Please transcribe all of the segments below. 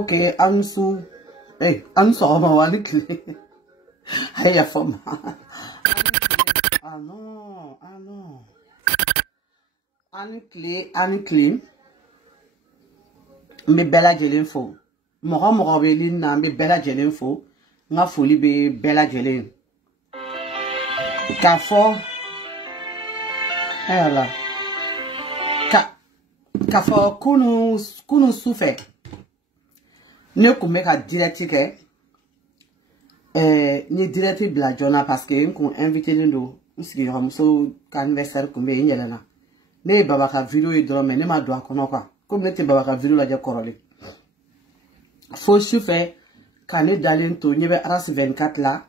Ok, Ansu. Hey, Ansu, on va aller clé. Hey, ya femme. Ah non, ah non. Annie clé. Me bella jelen fo. Mora belin na me bella jelen fo. Nga foli be bella jelen. Kafo. Ela. Kafo kunu souffre. Ne kume ka direct ke. Ni direct bla jona parce que on invité ndo. Nsiki ramso ka anniversaire kumbe yelana. Ne baba ka video e drone ne ma do akono kwa. Comme ne te baba ka video la je korole. Faut souffre quand ne dalen to nyebe RAS 24 là.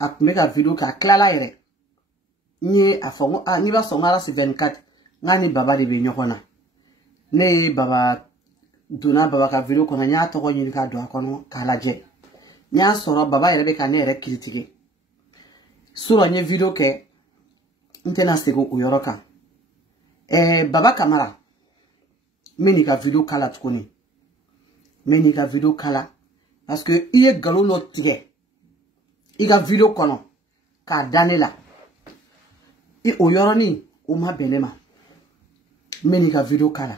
Ak me ka video ka klala ere. Ni afongo ni ba songa RAS 24 ngani baba de be nyokona. Ne baba dona baba ka video kona nya to ko nyini ka do akono kala je. Nya soro baba ere be ka ne ere critiquer. Suro nye video ke ntena sego uyoroka. Baba Kamara meni ka video kala tukuni. Meni ka video kala parce que iye galo no tige. I ka video kono ka danela. I uyoroni uma benema. Meni ka video kala.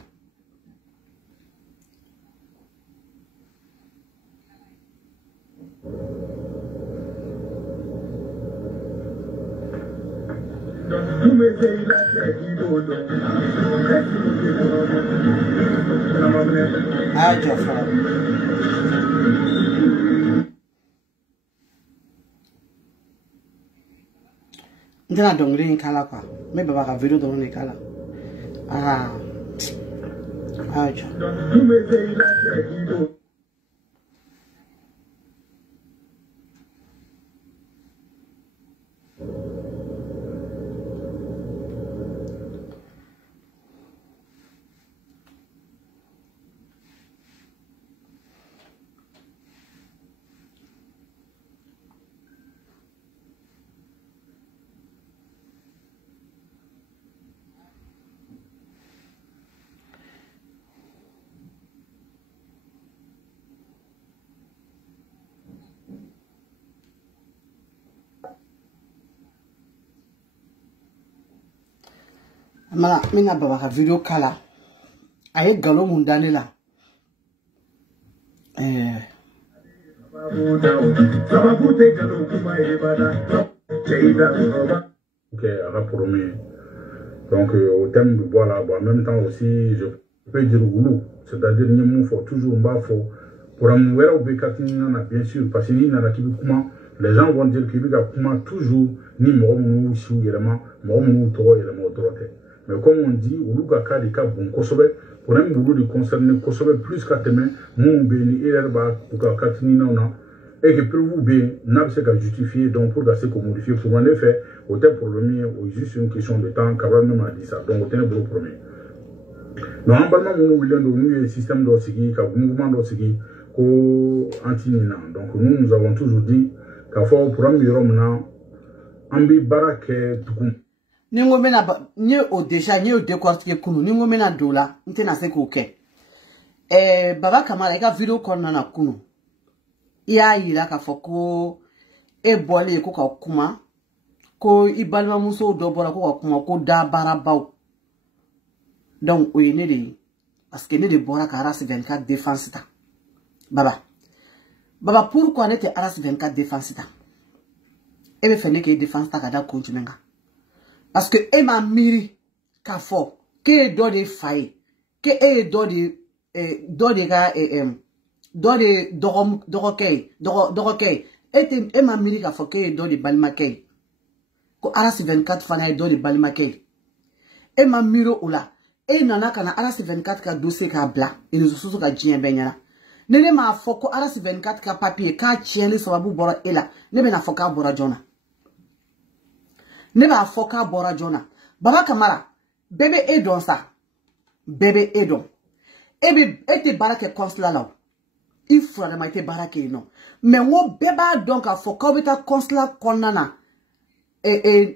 Ah, Jaffa. Ndana dongri kala kwa. Me baba ka video dongri kala. Ah. Ah, Jaffa. Mala mina baba ka video kala aye galo mundane la ok rapport mais donc au thème de bois là en même temps aussi je peux dire goulou c'est-à-dire ni faut toujours bas faut pour amouer au bécatin bien sûr parce que ni na qui comment les gens vont dire que lui comment toujours ni mo chou élément mo trop élément trop. Mais comme on dit, ou ka de ka bon kosobe pour un boulot de concerner kosobe plus qu'à temer mon béni et l'herba pour ka katini non et que pour vous bien n'a pas justifier donc pour gasser comme modifier pour en effet au temps pour le mien ou juste une question de temps Cabral m'a dit ça donc au temps pour le premier. Non en parlant mon William nous le système d'osigi ka mouvement d'osigi ko anti-nina donc nous avons toujours dit qu'à fort pour un mieux na ambi barake tukum. Ningo mena nye o deja nye o décortiquer kunu ningo mena dola ntena se ko ke baba Kamara ika video konna na kunu iya yira ka foko e bole ko ka kuma ko ibalma muso do bora ko ka kuma ko da barabaw donc o yene de parce que ne de bora ka RAS 24 défense ta baba pourquoi ne te RAS 24 défense ta e be fene ke défense ta ka da continenga. Parce que Emma miri kafo que do de faille que e do de ga do de dorokei et Emma miri kafo que do de balmakei ko RAS 24 fana do de balmakei Emma miro ola e nana kana RAS 24 ka dossier ka bla et nous sous ka jien benyana nene ma foko RAS 24 ka papier ka chieni sababu bora ela ne be na foka bora jona. Ne ba foka bora jona baba Kamara bébé edon ça bébé edon ete barake consulat là il faut de maite barake non mais wo beba donc a foka beta consulat konana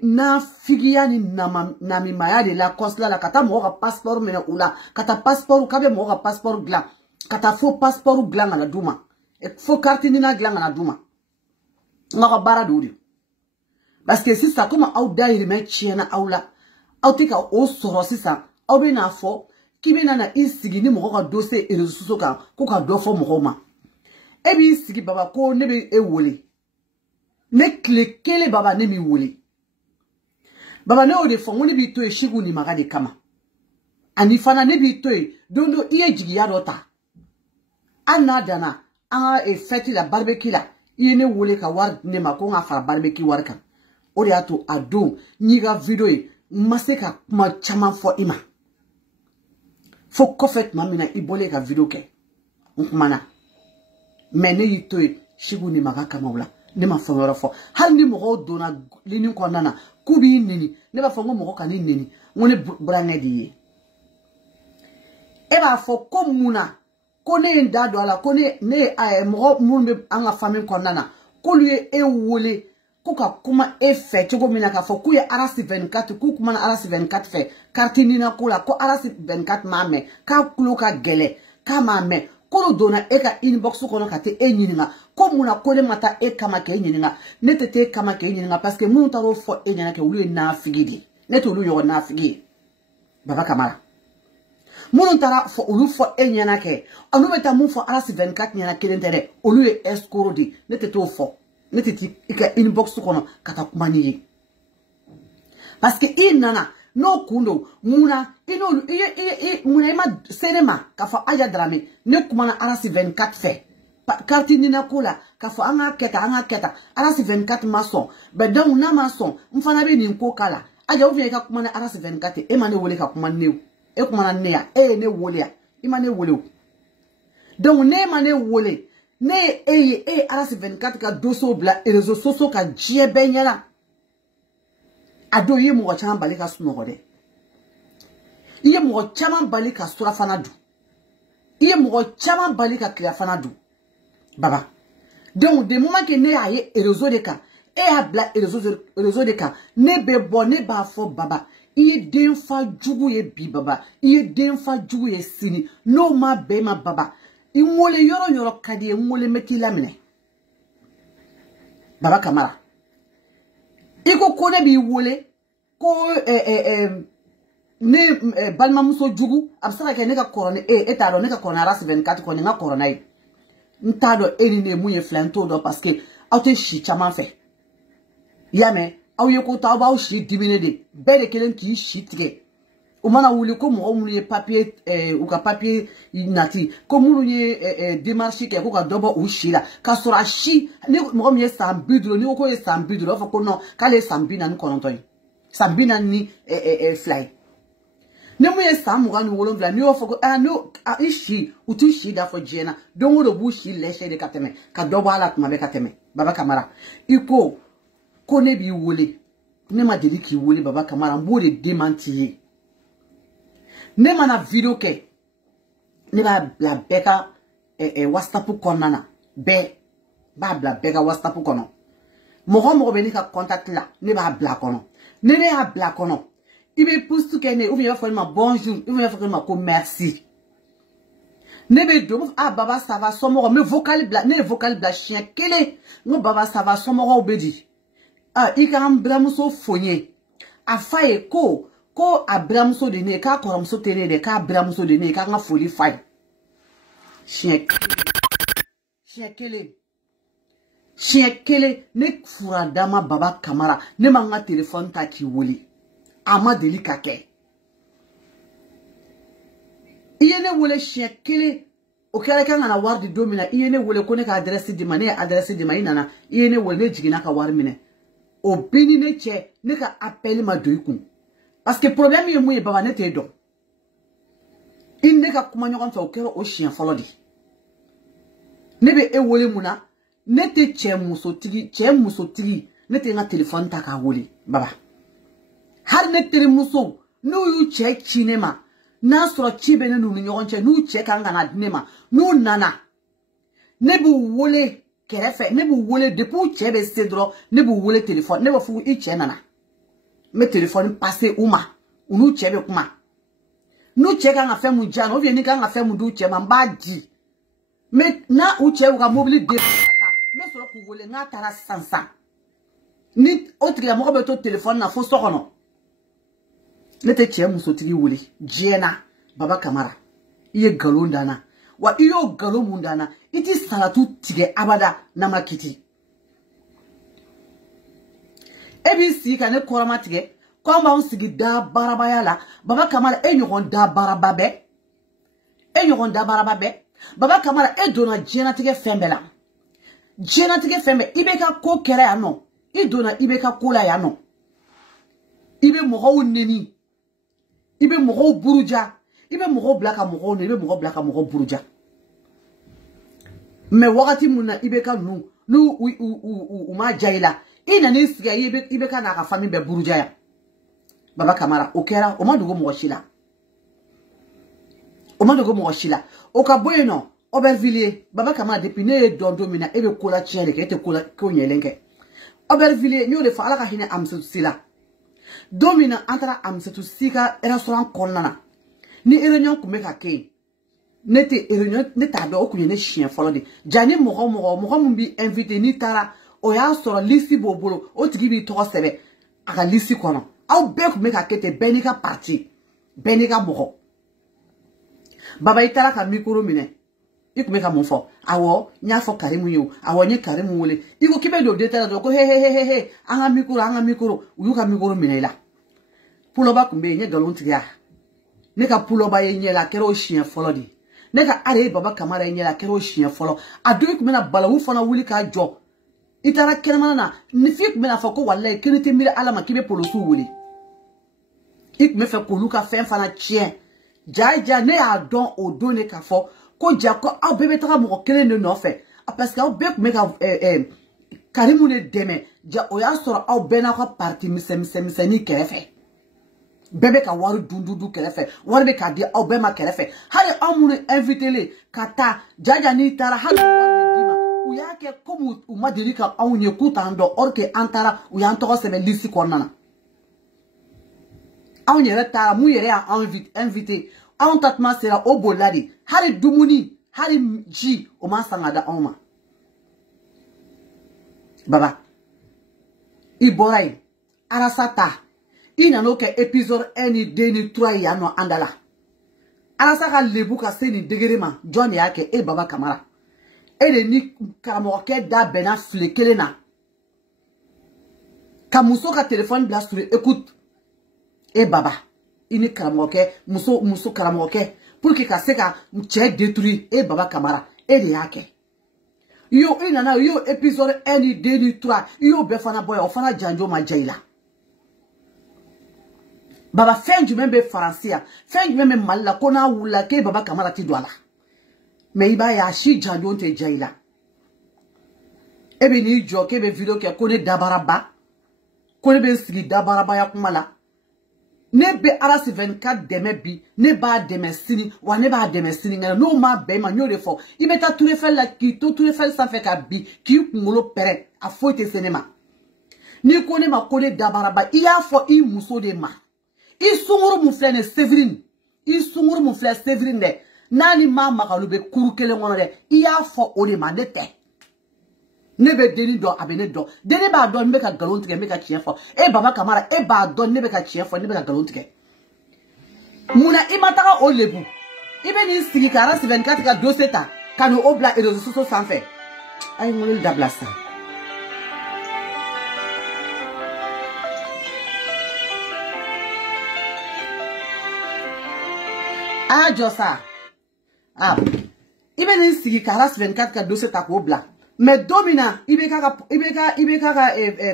na figia ni na mi maya de la consulat la kata mo ka passeport mena ula kata passeport ka be mo ka passeport gla Kata faux passeport ou glang à la douma. Et faux carte nina glang à la douma. Nga bara doudi. Parce que si ça comme au dairi me chiena aula. Au tika o soro si ça. Au bina fo. Kibi nana isigi ni moko dossier et le susoka. Koka dofo mokoma. Ebi isigi baba ko nebe e wole. Ne kele baba ne mi wole. Baba ne o de fo ngoni bi to e shigu ni maga de kama. Ani fana ne bi to e dondo iye jigi ya dota. Anna dana anga e feti la barbecue la. Iye ne wole ka war ne ma ko nga fara barbecue war kan. O de ato ado niga video e maseka kuma chama fo ima. Fo kofet mamina ibole ka video ke. Nkumana. Mene yito e shigu ni maga kama wala. Ne ma fo yoro fo. Hal ni mo dona lini ko nana kubi nini. Ne ba fo ngo mo kan nini. Ngone brane di. E ba fo ko muna ko ne ndado ala ko ne mo mumbe anga famille ko nana. Ko lui e wole ko ka kuma e fe chego mina ka fo ku ye arasi 24 ku kuma na arasi 24 fe kartini na ko la ko arasi 24 mame ka kulo ka gele ka mame ko dona e ka inbox ko no ka te e nyinga ko muna ko le mata e kama ke nyinga ne te te kama ke nyinga parce que mun taro fo e nyana ke ulu na figidi ne to ulu yo na figi baba kamara mun tara fo ulu fo e nyana ke anu beta mun fo arasi 24 nyana ke lentere ulu e escroc di ne te to fo ne te ti ika inbox kono kata kumani parce que inana no kundo muna ino muna ima senema kafa aja drame ne kumana arasi 24 fe karti nina kula kafa anga keta arasi 24 mason be donc na mason mfana be ni nko kala aja ovie ka kumana arasi 24 e mane wole ka kumana new e kumana nea e ne wole ya imane wole donc ne mane wole ne arasi 24 ka doso bla et réseaux sociaux ka jiebe nyala ado ye mo chama balika suno de ye mo chama balika sura fanadu ye mo chama balika clear fanadu baba donc de moment que ne aye réseau de ka e a bla réseau de ka ne be bonne ba fo baba iye den fa jugu ye bi baba iye den fa jugu ye sini no ma be ma baba ingole yoro kadi ngole meti lamine baba kamara iko kone bi wole ko ne balma muso jugu absara ke ne ka corona etado ne ka corona ras 24 ko ne ka corona yi ntado eni ne muye flanto do parce que auto shi chama fe yame aw ye ko taw ba shi dimine de bele kelen ki shi tige o mana wuli ko mo mu ye papier ou ka papier nati ko mu ye démarche ke ko ka dobo o shi la ka sura shi ne mo mi ye sambidro ni ko ye sambidro fa ko no ka le sambina ni kononto yi sambina ni fly ne mu ye samu ga ni wolo bla ni o fa ko no ishi utu shi da fo jena don wo do bu shi le she de kateme ka dobo ala kuma be kateme baba kamara iko ko ne bi wole ne ma deli ki wole baba kamara mbo de démentir ne mana video ke ne ba la beka WhatsApp konana be ba bla beka WhatsApp kono mo be ni ka contact la ne ba bla kono ne a bla kono ibe post ke ne ou bien fa ma bonjour ou bien fa ma ko merci ne be do baba ça va somo me vocal bla chien kele no baba ça va somo obedi ikam bramuso fonye afaye ko abramuso de ne ka koramso tere de ka abramuso de ne ka nga foli fay chien kele ne furadama baba kamara ne manga téléphone ta ki woli ama delika ke iyene wole chien kele o kere kan na wardi domina iyene wole ko ne ka adresse di mane adresse di mai nana iyene wole ne jigina ka war mine o beni ne che ne ka appel ma doikun parce que problème est mouye baba nete do inde ka kuma nyogon fa okero o chien folo di nebe e wole muna nete che muso tigi nete nga téléphone ta ka wole baba har nete muso no yu che cinema na soro chibe ne nu nyogon che nu che ka nga na dinema nu nana nebu wole kerefe nebu wole depuis chebe cedro nebu wole téléphone nebu fu i che nana me téléphone passé uma unu chebe kuma nu cheka nga fe mu jano ovie ni ka nga fe mu du che mamba di Mais na ou chez ou mobile de mais sur le coup vous n'a tara sansa ni autre ya mo beto téléphone na fo sokono nete chez muso tigi wuli jena baba kamara iye galo ndana wa iyo galo mundana iti salatu tige abada na makiti ABC kane korama tige komba unsigi da barabaya la baba kamara enyogon da barababe baba kamara dona jena tige fembela jena tige fembe ibeka ko kera ya no idona ibeka kola ya no ibe mogo neni ibe mogo buruja ibe mogo blaka mogo ne ibe mogo blaka mogo buruja me wakati muna ibeka nu uma jaila ina ni siga ibeka na ka fami be buruja ya baba kamara okera o madugo mogo shila o ka boyeno Aubervilliers baba kamara depuis ne dondo mina ebe kola tiele ke ete kola ko nyelenke Aubervilliers nyo de fa ala ka hine amsetu sila domina antara amsetu sika restaurant konnana ni réunion kume ka ke nete réunion neta do okunye ne chien folo de jani mogo mun bi invité ni tara o ya soro lisi bobolo o tigi bi to sebe aka lisi kono aw be kume ka kete benika parti benika mogo baba itara ka mikoro mine ikume ka monfo awo nya fo Karimu yo awo nye Karimu wole iko kibe do detara do ko he anga mikoro uyu ka mikoro mine la puloba kumbe nye galon tiga ne ka puloba yenye la kero chien folo di ne ka are baba kamara yenye la kero chien folo adu ikume na balawu fona wuli ka jo itara kelmana na ni fi ikume na fo ko wallahi kinite mire alama kibe polosu wole ikume fe ko luka fen fana chien jaja ne a don o donné ka fo ko jako aw bebe taka mo kele ne no fe parce que aw be me ka Karimu ne deme ja o ya soro aw bena ko parti mise ni kerefe bebe ka waru dundudu kerefe waru be ka di aw be ma kerefe hali aw mu invité le kata jaja ni tara hali waru dima u ya ke comme u madiri ka aw nye kutando orke antara u ya ntoko sebe lisi konana aw nyere tara mu yere a invité aw tatma sera oboladi hari dumuni hari ji o ma sangada oma baba iborai arasata ina no ke episode eni deni 3 ya no andala arasaka lebu ka seni degerema John yake baba kamara de ni karamo ke da bena flekele na kamuso ka téléphone bla sur écoute baba ini karamoke muso karamoke pour que ka se ka che détruire baba kamara de yake yo ina na yo épisode 1 2 3 yo be fana boy o fana janjo ma jaila baba fin du même be français fin du même malla kona wula ke baba kamara ti douala mais iba ya shi janjo te jaila ebe ni jo ke be video ke kone dabaraba kone be sigi dabaraba ya kumala ne be arasi 24 deme bi ne ba deme sini wa ne ba deme sini ngana no ma be ma nyore fo ibeta touré fel la ki to touré fel sa fe ka bi ki ngolo pere a foite cinéma ni ko ne ma ko ne dabaraba iya fo I muso de ma I sunguru mu flene Séverine I sunguru mu flene Séverine de nani ma makalu be kuru kele ngono de iya fo o de ma de te ne be deni do abene do deni ba do me ka galon tige me ka chien fo baba kamara ba do ne be ka chien fo ne be ka galon tige muna imataka o lebu ibe ni sigi kara 24 ka doseta kanu obla et réseaux sociaux sans fait ay mo le dabla ça josa ibe ni sigi kara 24 ka doseta ko obla mais domina ibeka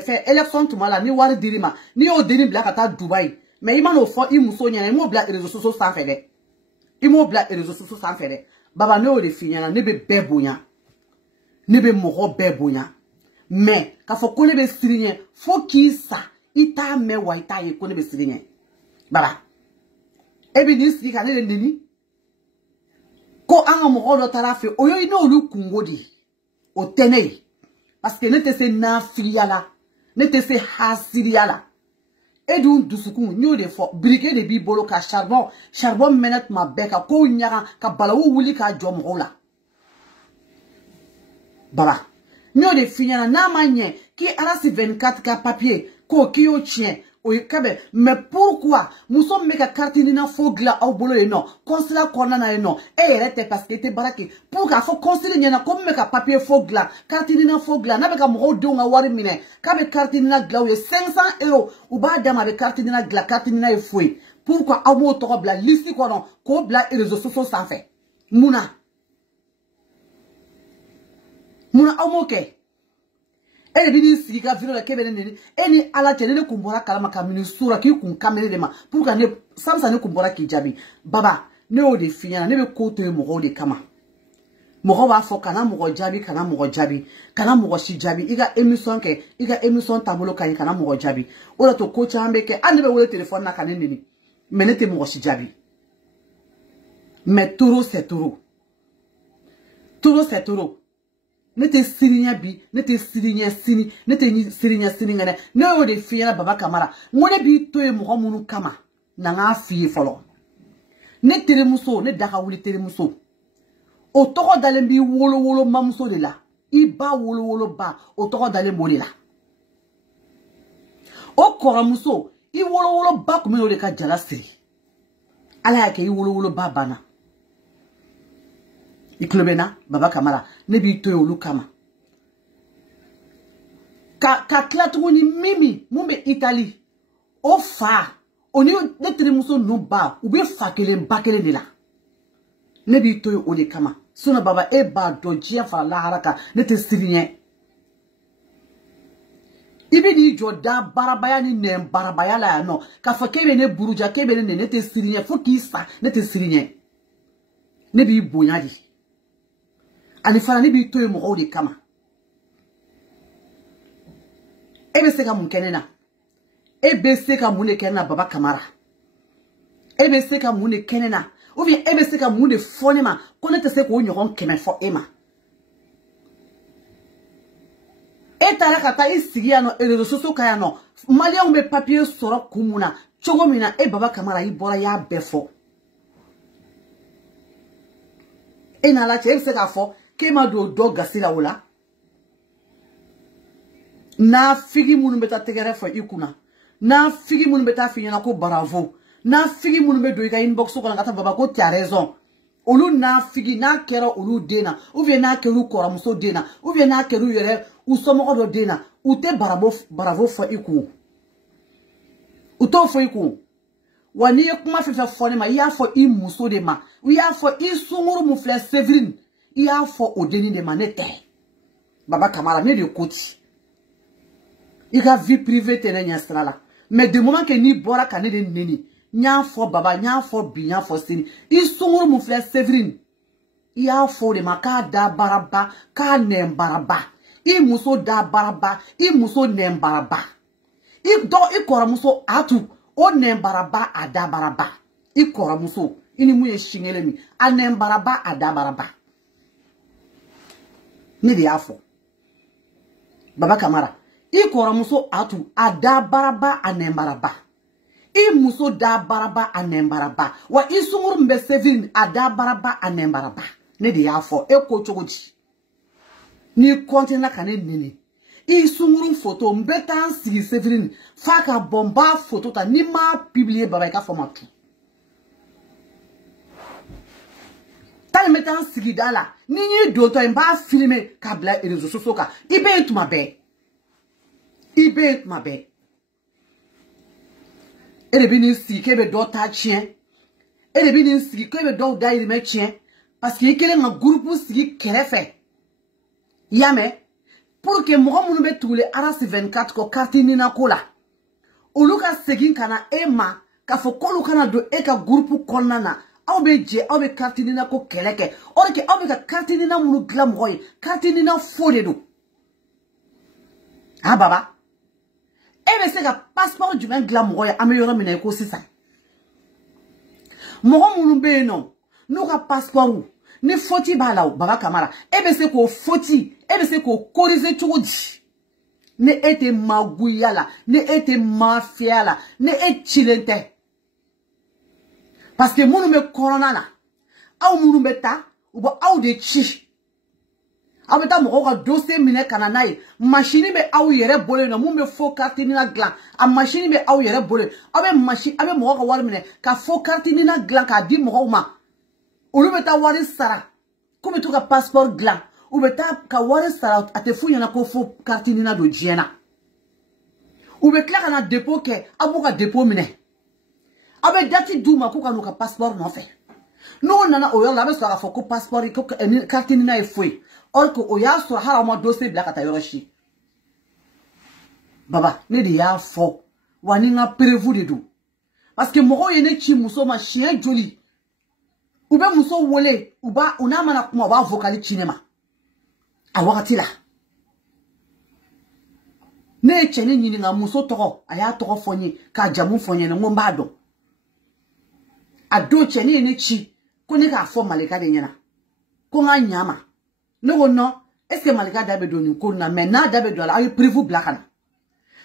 fait élection tout mala ni wari dirima ni o deni bla kata Dubai mais imano fo I muso nyana mo bla réseaux sociaux sans fait de imo bla réseaux sociaux sans fait de baba ne o de finyana ne be bebonya ne be mogo bebonya mais ka fo ko ne be sirinye fo ki sa ita me wa ita ye ko ne be sirinye baba ebi ni sika ne ndini ko anga mogo do tarafe oyo ino olu kungodi o tene parce que ne te se na filiala ne te se hasiliala edun dusukun nyo de fo briquet de bi bolo ka charbon menet ma beka ko nyara ka balawu wuli ka jomo la Baba. Nous de finir na manière qui arrache 24 ka papier ko ki yo tien o kabe mais pourquoi nous sommes meka carte ni na fogla au bolo e non consulat kona na e non e rete parce que te baraki pour ka fo consulat ni na comme meka papier fogla carte ni na fogla na beka mo do nga wari mine kabe carte ni na gla o 500 € ou ba dama be carte ni na gla carte ni na e foi pourquoi amo to bla liste ko non ko bla réseaux sociaux sans fait muna amo ke e bini siga viro la kebele nene eni ala tele kumbora kalama kamini sura ki kun kamere de ma pour ka ne samsa ne kumbora ki jabi baba ne o de finya ne be koto e mo de kama mo ba fo kana mo jabi kana mo jabi kana mo shi jabi iga emission tabolo kan kana mo jabi o la to ko chambe ke ande be wole téléphone na kanene ni menete mo shi jabi mais toro c'est toro ne te sirinya bi ne te sirinya sini ne te sirinya sini ngane ne o de fiya baba kamara ngone bi to e mo munu kama na nga fiye folo ne tere muso ne daga wuli tere muso o toko dale bi wolo mamuso de la i ba wolo ba o toko dale moli la o kora muso i wolo ba ko me de ka jala siri ala yake i wolo ba bana iklobena baba kamara ne bi to yolu kama ka klatu ni mimi mumbe Italie o fa oni de tremuso no ba u be fa kele bakele de la ne bi to o de kama sona baba e ba do jia fa la haraka ne te sirinye ibi di joda barabaya ni ne barabaya la no ka fa kebe ne buruja kebe ne te sirinye fo ki sa ne te sirinye ne bi bonya di ani fana ni bi to e mo de kama ebe se ka mun kenena ebe se ka mun kenena baba kamara ebe se ka mun kenena ou bien ebe se ka mun fonema konete se ko nyoron keme fo ema etara kata isigia no erezo soso kaya no malia umbe papier soro kumuna chogomina e baba kamara ibora ya befo ena la che se ka fo kema do gasila wala na figi munu beta tegere fo ikuna na figi munu beta finyana ko bravo na figi munu be do ika inbox ko ngata baba ko tia raison olu na figi na kero olu dena ou bien na keru kora muso dena ou bien na keru yere ou somo do dena ou te bravo fo iku ou to fo iku wani kuma fefa fo ne ma ya fo I muso de ma ou ya fo I sunguru mu fle Séverine il y a fort au déni de manette. Baba Kamara, mais de côté. Il a vie privée, là. Mais de moment que ni bora kane de neni, nyan fort baba, nyan fort bien fort sini. Il sont mon frère Séverine. Il y a fort de ma ka da baraba, ka nem baraba. Il muso da baraba, il muso nem baraba. Il do il kora muso atu, o nem baraba a da baraba. Il kora muso, il ni mouye shingelemi, a nem baraba a da baraba. Ni de afo baba kamara I kora muso atu ada baraba anembaraba I muso da baraba anembaraba wa I sunguru mbe Séverine ada baraba anembaraba ni de afo e ko chogoji ni kontina kane nini I sunguru photo mbe tan sigi Séverine faka bomba photo ta ni ma publier baba ka format tal metan sigidala ni doto mba filmer kabla et réseaux sociaux ka ibe tout ma be ele bini si kebe do ta chien ele bini si kebe do da il me chien parce que kele nga groupe si kerefe yame pour que mo mo be toule aras 24 ko carte ni na kola oluka segin kana ema ka fo kolu kana do e ka groupe konnana aw be je aw be carte ni na ko keleke orke aw be ka carte ni na munu glam roy carte ni na fode do ah baba ebe se ka passeport du même glam roy améliorer mena ko sisa mo munu be no no ka passeport ni foti bala baba kamara ebe se ko foti ebe se ko corriger chudi ne ete maguyala ne ete mafiala ne ete chilente. Parce que moun me corona la, ou moun beta, ou ba ou de chi. Abeta moko ka dossier mine kananaye. Machine be aw yere bole no mumbe fo carte ni na glan. A machine be aw yere bole. Abe machine abe moko ka wari mine ka fo carte ni na glan ka di moko ma. Olu beta wari sara. Comme tu ka passeport glan. Ou beta ka wari sara ate fu yana ko fo carte ni na do jiena. Ou be kla kana dépôt ke abu ka dépôt mine. Abe dati duma ko ka passeport no fe. No nana oyo la be so ka fo ko passeport ko carte ni na e foi. Or que oya so hara mo dossier black ata yoroshi. Baba, ne di ya fo. Wani nga prévu de do. Parce que moko yene chi muso ma chien joli. Ube muso wole, uba unama na kuma ba vocali cinema. A wakati la. Ne chene nyini nga muso toko, aya toko fonye, ka jamu fonye na ngomba do. A do chene yene chi, kone ka fo malika de nyena. Ko nga nyama. Non, est-ce que Malika dabe doni ko na mena dabe do la ay prévu blakana.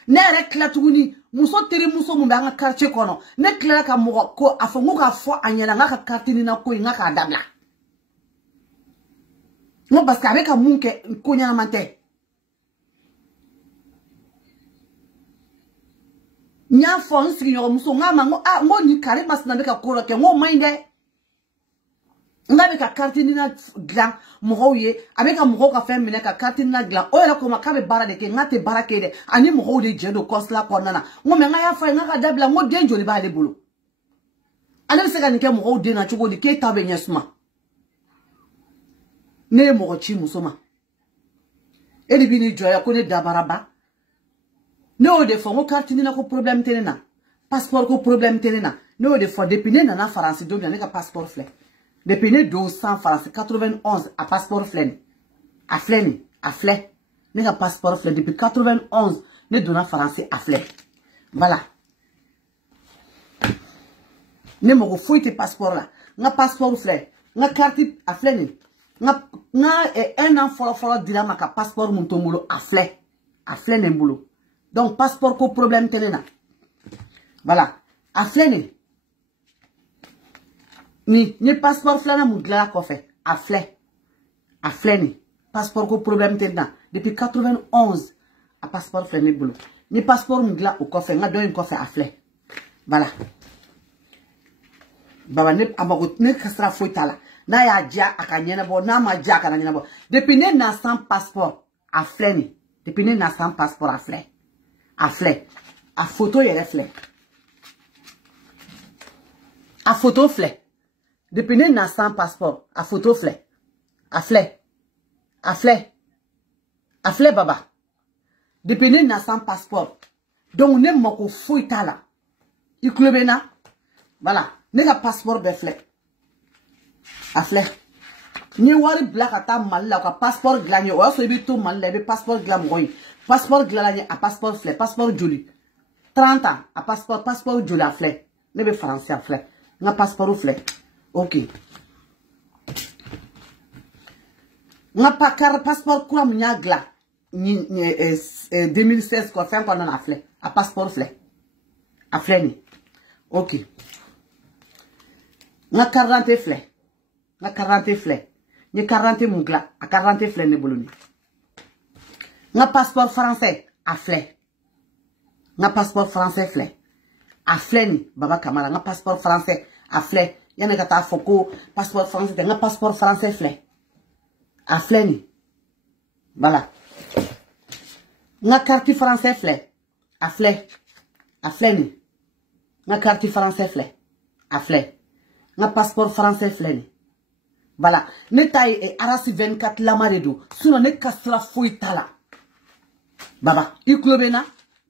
Ne rek latuguni muso tere muso mu nga quartier kono. Ne klara ka mo ko afo ngo ka fo anyana nga ka quartier ni na ko nga ka dabla. No parce qu'avec a munke ko nyana mante. Nya fo nsigi yo muso nga ma ngo ni kare mas na be ka ko ke ngo minde. Ngabe ka carte ni na glan mo ye avec ka mo ka fe mine ka carte ni na glan o era ko makabe bara de ke ngate bara ke de ani mo de jedo kosla ko nana ngo me nga ya fa nga ka dabla ngo denjo li ba le bolo ana se ka ni ke mo de na chugo di ke tabe nyesuma ne mo chi musoma edi bi ni joya ko ne dabaraba ne o de fo ngo carte ni na ko problème tenena passeport ko problème tenena ne o de fo depuis na France do bien ne ka passeport flé. Depuis né 200 francs, 91 à passeport flène. À flène, à flè. N'est qu'à passeport flène. Depuis 91, né donnant français à flè. Voilà. Né m'o fouille tes passeports là. N'a passeport flè. N'a carte à flène. N'a un an fort dira ma passeport mon tomulo à flè. À flène boulot. Donc passeport ko problème telena. Voilà. À flène. Ni passeport flana mugla ko fait a flé ni passeport ko problème tena depuis 91 a passeport flé boulot ni passeport mugla au ko fait nga do ko fait a flé voilà baba ne amago ne kasra foitala na ya dia akanyena bo na ma dia akanyena bo depuis ne na sans passeport a flé ni depuis ne na sans passeport a flé a photo yere flé a photo flé. Depuis ne na sans passeport, à photo flé. À flé baba. Depuis ne na sans passeport. Donc ne moko fouille tala. Il clubena. Voilà. Ne ka passeport be flé. À flé. Ni wari black ata mal la ka passeport glanye. O so bi to mal la be passeport glam roy. Passeport glanye a passeport flé, passeport joli. 30 ans a passeport joli à flé. Ne be français à flé. Na passeport flé. Ok. Nga pa car passeport quoi mnya gla. 2016 quoi fin pendant la flé. A passeport flé. A flé ni. Ok. Nga 40 flé. Nga 40 flé. Ni 40 mungla. A 40 flé ne boloni. Nga passeport français. A flé. Nga passeport français flé. A flé ni. Baba Kamara. Nga passeport français. A flé. Y'en a qui ont fait passeport français, un passeport français flé. À flé ni. Voilà. Un carte français flé. À flé. À flé ni. Un carte français flé. À flé. Un passeport français flé ni. Voilà. Netaye et arasi 24 lamaredo. Sinon ne kasra fouille tala. Baba. Iklobena.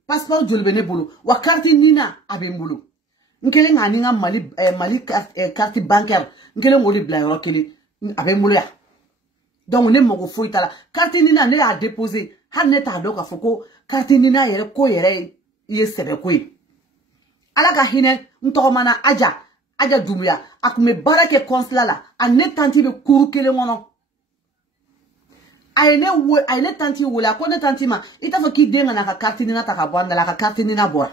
Passeport jolbene bolo. Wa carte nina abembolo. Nkele nga ninga mali carte bancaire nkele ngoli bla yoro kele abe mulo ya donc ne mogo fo itala carte nina ne a déposer ha ne ta do ka foko carte nina yere ko yere ye sebe ko ala ka hine ntoko mana aja dumya akume barake consulat la ane tanti be kuru kele ngono ayene tanti wala ko ne tanti ma ita fo ki denga na ka carte nina ta ka bwanda la ka carte nina bora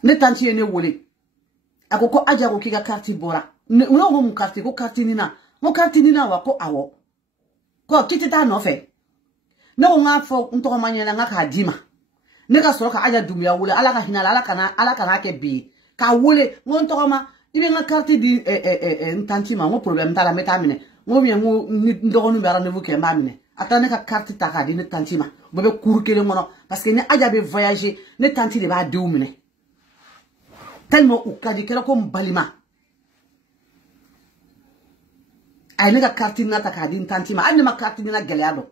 ne tanti yene wole akoko aja ko kika carte bora ne uno mu carte ko carte nina mo carte nina wa ko awo Ko kiti ta no fe. Ne ko nga fo nto ko manyela nga ka dima. Ne ka soro ka aja dumya wole ala ka hinala ala kana ke bi. Ka wole ngonto ko ma ibe nga carte di ntantima mo problem ta la metamine. Ngo bien ngo ndo nu bara ne vous ke mbamine. Atane ka carte ta ka di ne tantima. Bobe kurukele ngono parce que ne aja be voyager ne tanti de ba de umine. Tellement ou kadi kera ko mbalima. Ay ne ka carte na ta ka di tantima. Ay ne ma carte ni na geleado.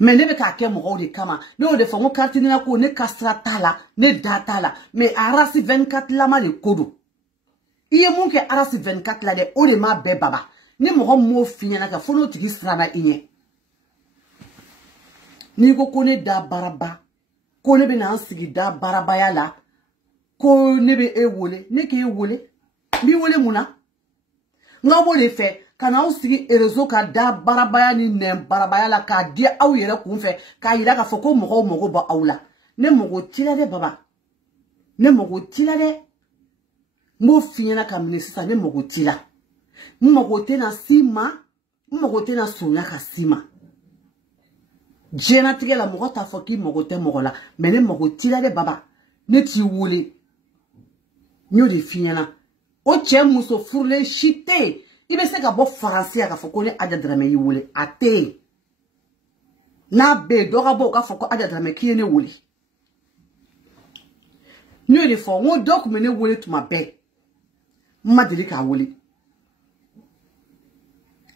Mais ne be ka ke mo de kama. Ne de fongo carte ni na ko ne kastra tala, ne data la. Mais arasi 24 la ma le kodo. Iye mon ke arasi 24 la de o de ma be baba. Ni mo finya na ka fono tigi strana inye. Ni ko kone da baraba. Ko ne be na ansigi da baraba ya la. Ko ne be e wole, ne ke e wole. Mi wole muna. Nga wole fe kana usigi erezo ka da baraba ya ni nem baraba ya la ka dia aw yere kun fe ka yira ka foko mogo ba awla. Ne mogo tila de baba. Ne mogo tila de. Mo finya na ka minisisa ne mogo tila. Mogo tena sima, mogo tena sonya ka sima. Jena tige la mogo ta foki mogo te mogo la. Mene mogo tila de baba. Ne ti wole. Nyo de finyana. O che muso furle shite. Ibe se ka bo faransia ka foko ne aja drame yi wole. Ate. Na be doga bo ka foko aja drame kiye ne wole. Nyo de fo. Ngo dok mene wole tuma be. Mma dili ka wole.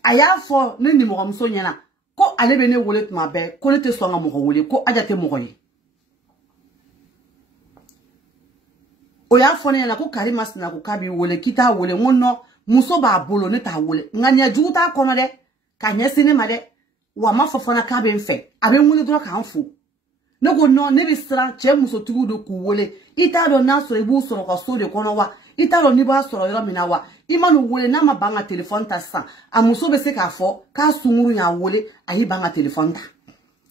Aya fo ne ni mogo mso nyana. Ko ale be ne wole tuma be. Ko ne te songa mogo wole. Ko aja te mogo yi. Oya fone na ko Karima sina ko kabi wole kita wole ngono muso ba bolo ne ta wole nganya juta kono de ka nyesine ma de wa ma fofona kabe mfe abe nwule dro ka nfu ne go no ne bi sra che muso tugu do ku wole ita do na so ebu so ko so de kono wa ita do ni ba so ro mina wa imanu wole na ma banga telephone ta sa amuso be se ka fo ka sunguru ya wole ayi banga telephone ta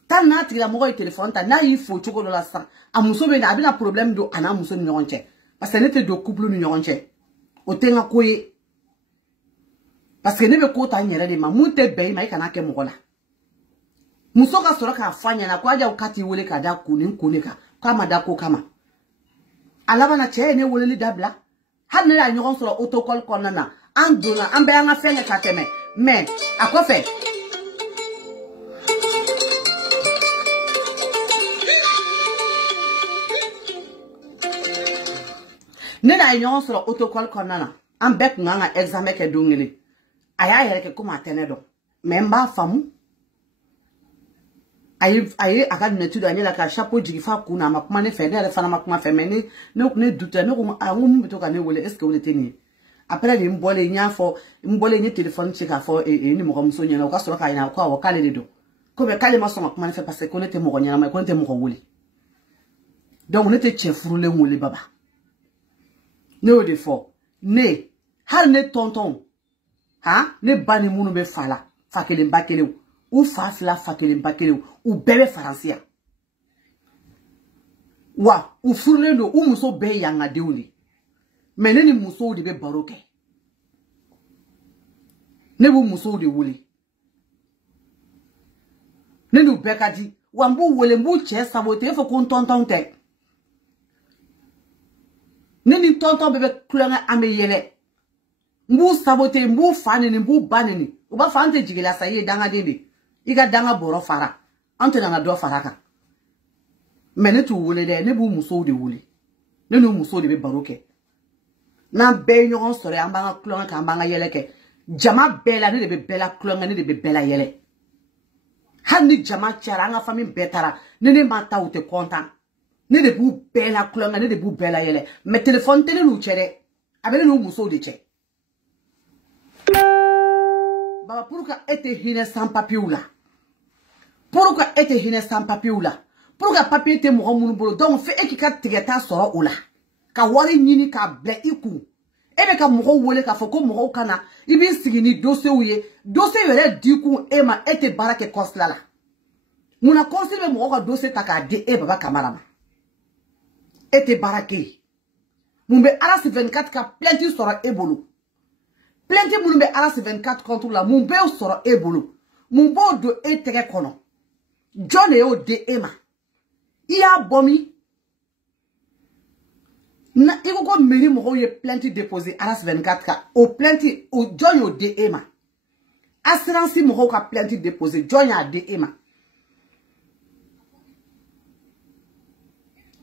tan na tira mo ko telephone ta na yi fo chugo do la sa amuso be na abi na problem do ana muso ni ngonche. Parce que n'était de couple nous n'yonche. O tenga koye. Parce que nebe kota nyere de ma munte bei ma ikana ke mogola. Musoka soro ka fanya na kwa aja ukati wole ka da kuni ka kama da ko kama. Alaba na che ne wole li dabla. Ha ne la nyon soro autocol konna na andona ambe anga fenge ka teme. Mais akofe. Ne na yon sur autocol konana an bek nga examen ke dongele aya yere ke kuma tenedo memba famu ayi aka ne tudo anyela ka chapeau jigi fa kuna makuma ne fe ne fa na makuma fe meni ne dute ne ko awum bito ka ne wole est ce que wole teni après le mbole nya fo mbole ni téléphone cheka fo ni mo ko so nya na ka so ka ina ko wa kale de do ko be kale ma so makuma ne fe parce que on était mo nya na ma ko était mo wole donc on était chef roulé wole baba. Ne de fo ne hal ne tonton ha ne bani munu be fala fakele mbakele ou fa fla fakele mbakele ou bebe faransia wa ou furle do ou muso be yanga deuli meneni muso de be baroke ne bu muso de wuli ne nu bekadi wa mbu wole mbu che sabote fo kon tonton te neni tonton bebe klonga ame yele mbu sabote mbu fani ni mbu banini uba fante jigila saye danga dende iga danga boro fara ante danga do faraka mene tu wole de ne bu muso de wole ne no muso de be baroke na be nyon sore ambanga klonga ka ambanga yele ke jama bela ne de be bela klonga ne de be bela yele hani jama charanga fami betara ne mata ute content ne de bu bela klonga ne de bu bela yele mais téléphone tele nu chere abele nu muso de che baba pourquoi était hine sans papier ou là pourquoi était hine sans papier ou là pourquoi papier te mo munu bolo donc fait ekika tigeta soro ou là ka wari nyini ka ble iku ebe ka mo wole ka foko mo kana ibi sigini dossier ouye dossier yele diku ema ete barake kosla la muna conserver mo ka dossier taka de e baba kamarama ete barake mumbe arasi 24 ka plainte soro ebolo Plainte moulumbe aras 24 contre la mumbe o soro e bolo. Mumbo do e tege kono. John e o de ema. Iya bomi. Na iko ko meri mo ye plainte déposé aras 24 ka. O plainte o John o de ema. Assurance mo ka plainte déposé John a de ema.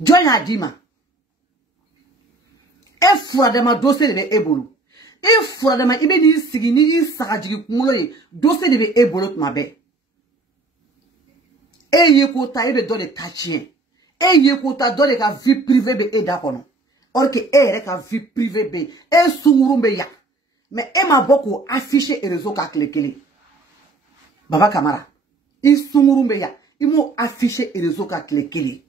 John a dima. E fura de ma dossier de e bolo. E fura de ma ibe ni sigi ni sakajigi kumulo ye dossier de e bolo ma be. E ye ko ta ebe do de tachien. E ye ko ta do de ka vie privée be e da kono. Or que e re ka vie privée be e sunguru be ya. Mais e ma boko afficher e réseau ka klekele. Baba Kamara. I sunguru be ya. I mo afficher e réseau ka klekele.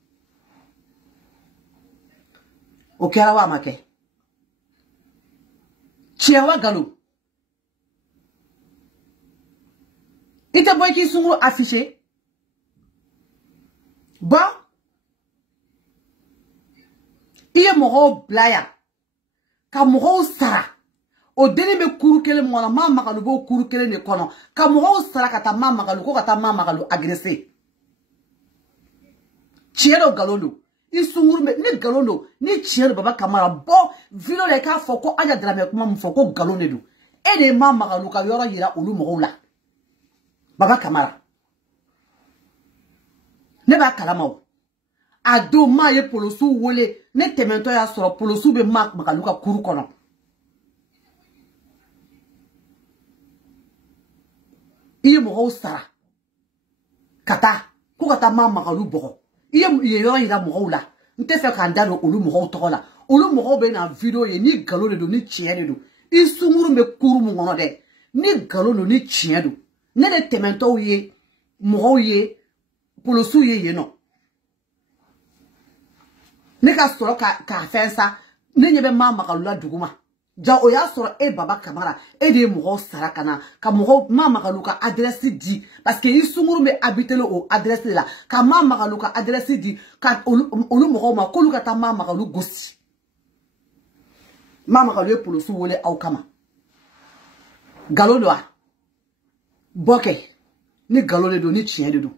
O kera wa make. Chiewa galo. Ite boy ki sunguru afficher. Ba iye mogo blaya ka mogo sara o deni be kuru kele mona ma magalu bo kuru kele ne kono ka mogo sara ka ta ma magalu ko ka ta ma magalu agressé chiero galondo isunguru me ni galondo ni chiero Baba Kamara bo vilo le ka foko anya drame kuma mfoko galonde do e de ma magalu ka yoro yira olu mogo la Baba Kamara ne ba kalamaw a do ma ye polosu wole ne temento ya soro polosu be mak makaluka kuru kono iye mo sara kata ko kata ma makalu bogo iye yo ira mo la nte fe kan dalo olu mo to la olu mo be na video ye ni galo do ni chien do isunguru me kuru mo ngono de ni galo no ni chien do ne le temento ye mo ye polosu ye no ne ka soro ka fensa ne nyebe ma makalula duguma ja o ya soro e Baba Kamara e de mo sara kana ka mo ma makaluka adresse di parce que isunguru me habitele o adresse la ka ma makaluka adresse di ka olu mo ma koluka ta ma makalu gosi ma makalu pour le sou wole au kama galodo a boke ni galole do ni chien de do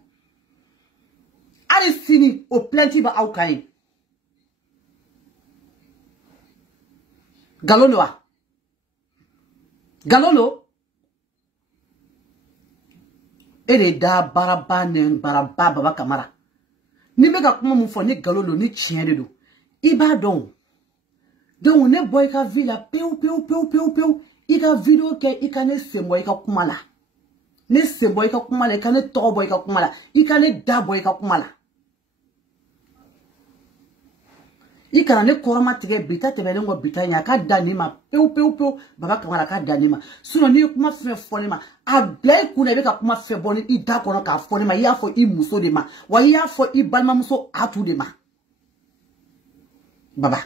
ali sini o plenty ba au kain Galono a. Galono. Ele da baraba ne baraba Baba Kamara. Ni mega kuma mu fo ni galono ni chien de do. Iba don. Don ne boy ka villa peu. Ika video ke ika ne sembo ika kumala. Ne sembo ika kumala ika ne tobo ika kumala. Ika ne dabo ika kumala. Ikana ne koroma tige bita tebele ngo bita nya ka danima peu Baba Kamara ka danima suno ni kuma fe fonema a blai kuna be ka kuma fe boni I da kono ka fonema ya fo I muso de ma wa ya fo I balma muso atu de ma baba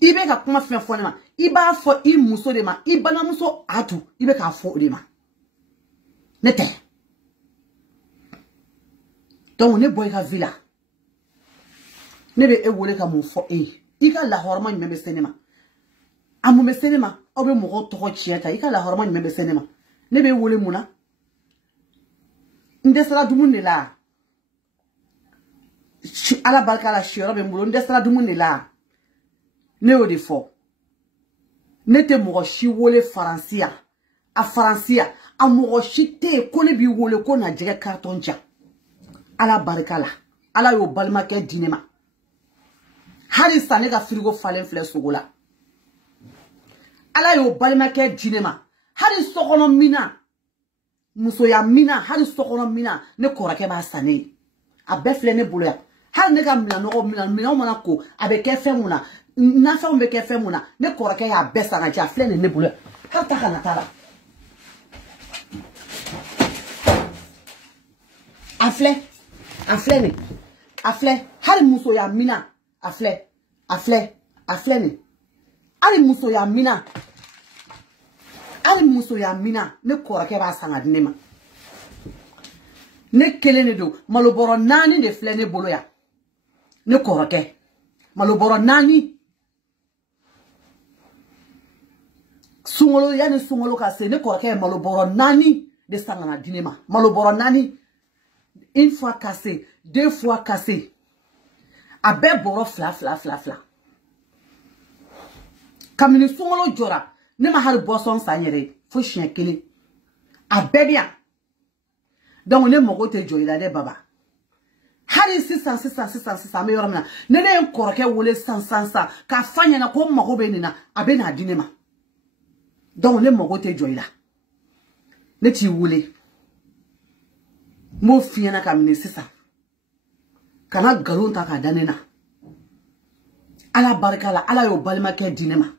ibe ka kuma fe fonema I ba fo I muso de ma I balma muso atu ibe ka fo de ma nete donc ne boy ka villa nebe e wole ka mon fo ika la horma ni mebe senema amu me senema obe mo to chieta ika la horma ni mebe senema nebe wole muna ndesala dumunde la ala barka la shioro be mbulo ndesala dumunde la ne o de fo nete mo shi wole Francia a Francia amu shi te ko ne bi wole ko na jege carton ja ala barka la ala yo balma ke dinema Hari sane ka frigo falen fle sogola. Ala yo balima ke jinema. Hari sokono mina. Muso ya mina. Hari sokono mina. Ne korake ba sane. A befle ne bolo ya. Hari ne ka mina no mina mana ko. Abe ke fe muna. Na fe mbe ke fe muna. Ne korake ya besa na ja fle ne bolo ya. Hari taka na tala. Afle ne. Afle. Hari muso ya mina. Afle ni. Ali muso ya mina. Ne korake ba sanga dinema. Ne kelene do. Maloboro nani de fle ne bolo ya. Ne korake. Maloboro nani. Sungolo yani sungolo ka se ne koroke maloboro nani de sangana dinema. Maloboro nani. Une fois cassé, 2 fois cassé. Abe boro fla. Kamini sungolo jora. Ne ma hal boson sanyere. Fo chien kele. Abe bien. Donc ne mogo te joila de baba. Hari 600 me yoromna. Nene en koroke wole 100 ka fanya na ko mogo be nina abe na dinema. Donc ne mogo te joila. Ne ti wole. Mo fiena kamine sisa. Kana galon ta ka danena. Ala barkala ala yo balima ke dinema.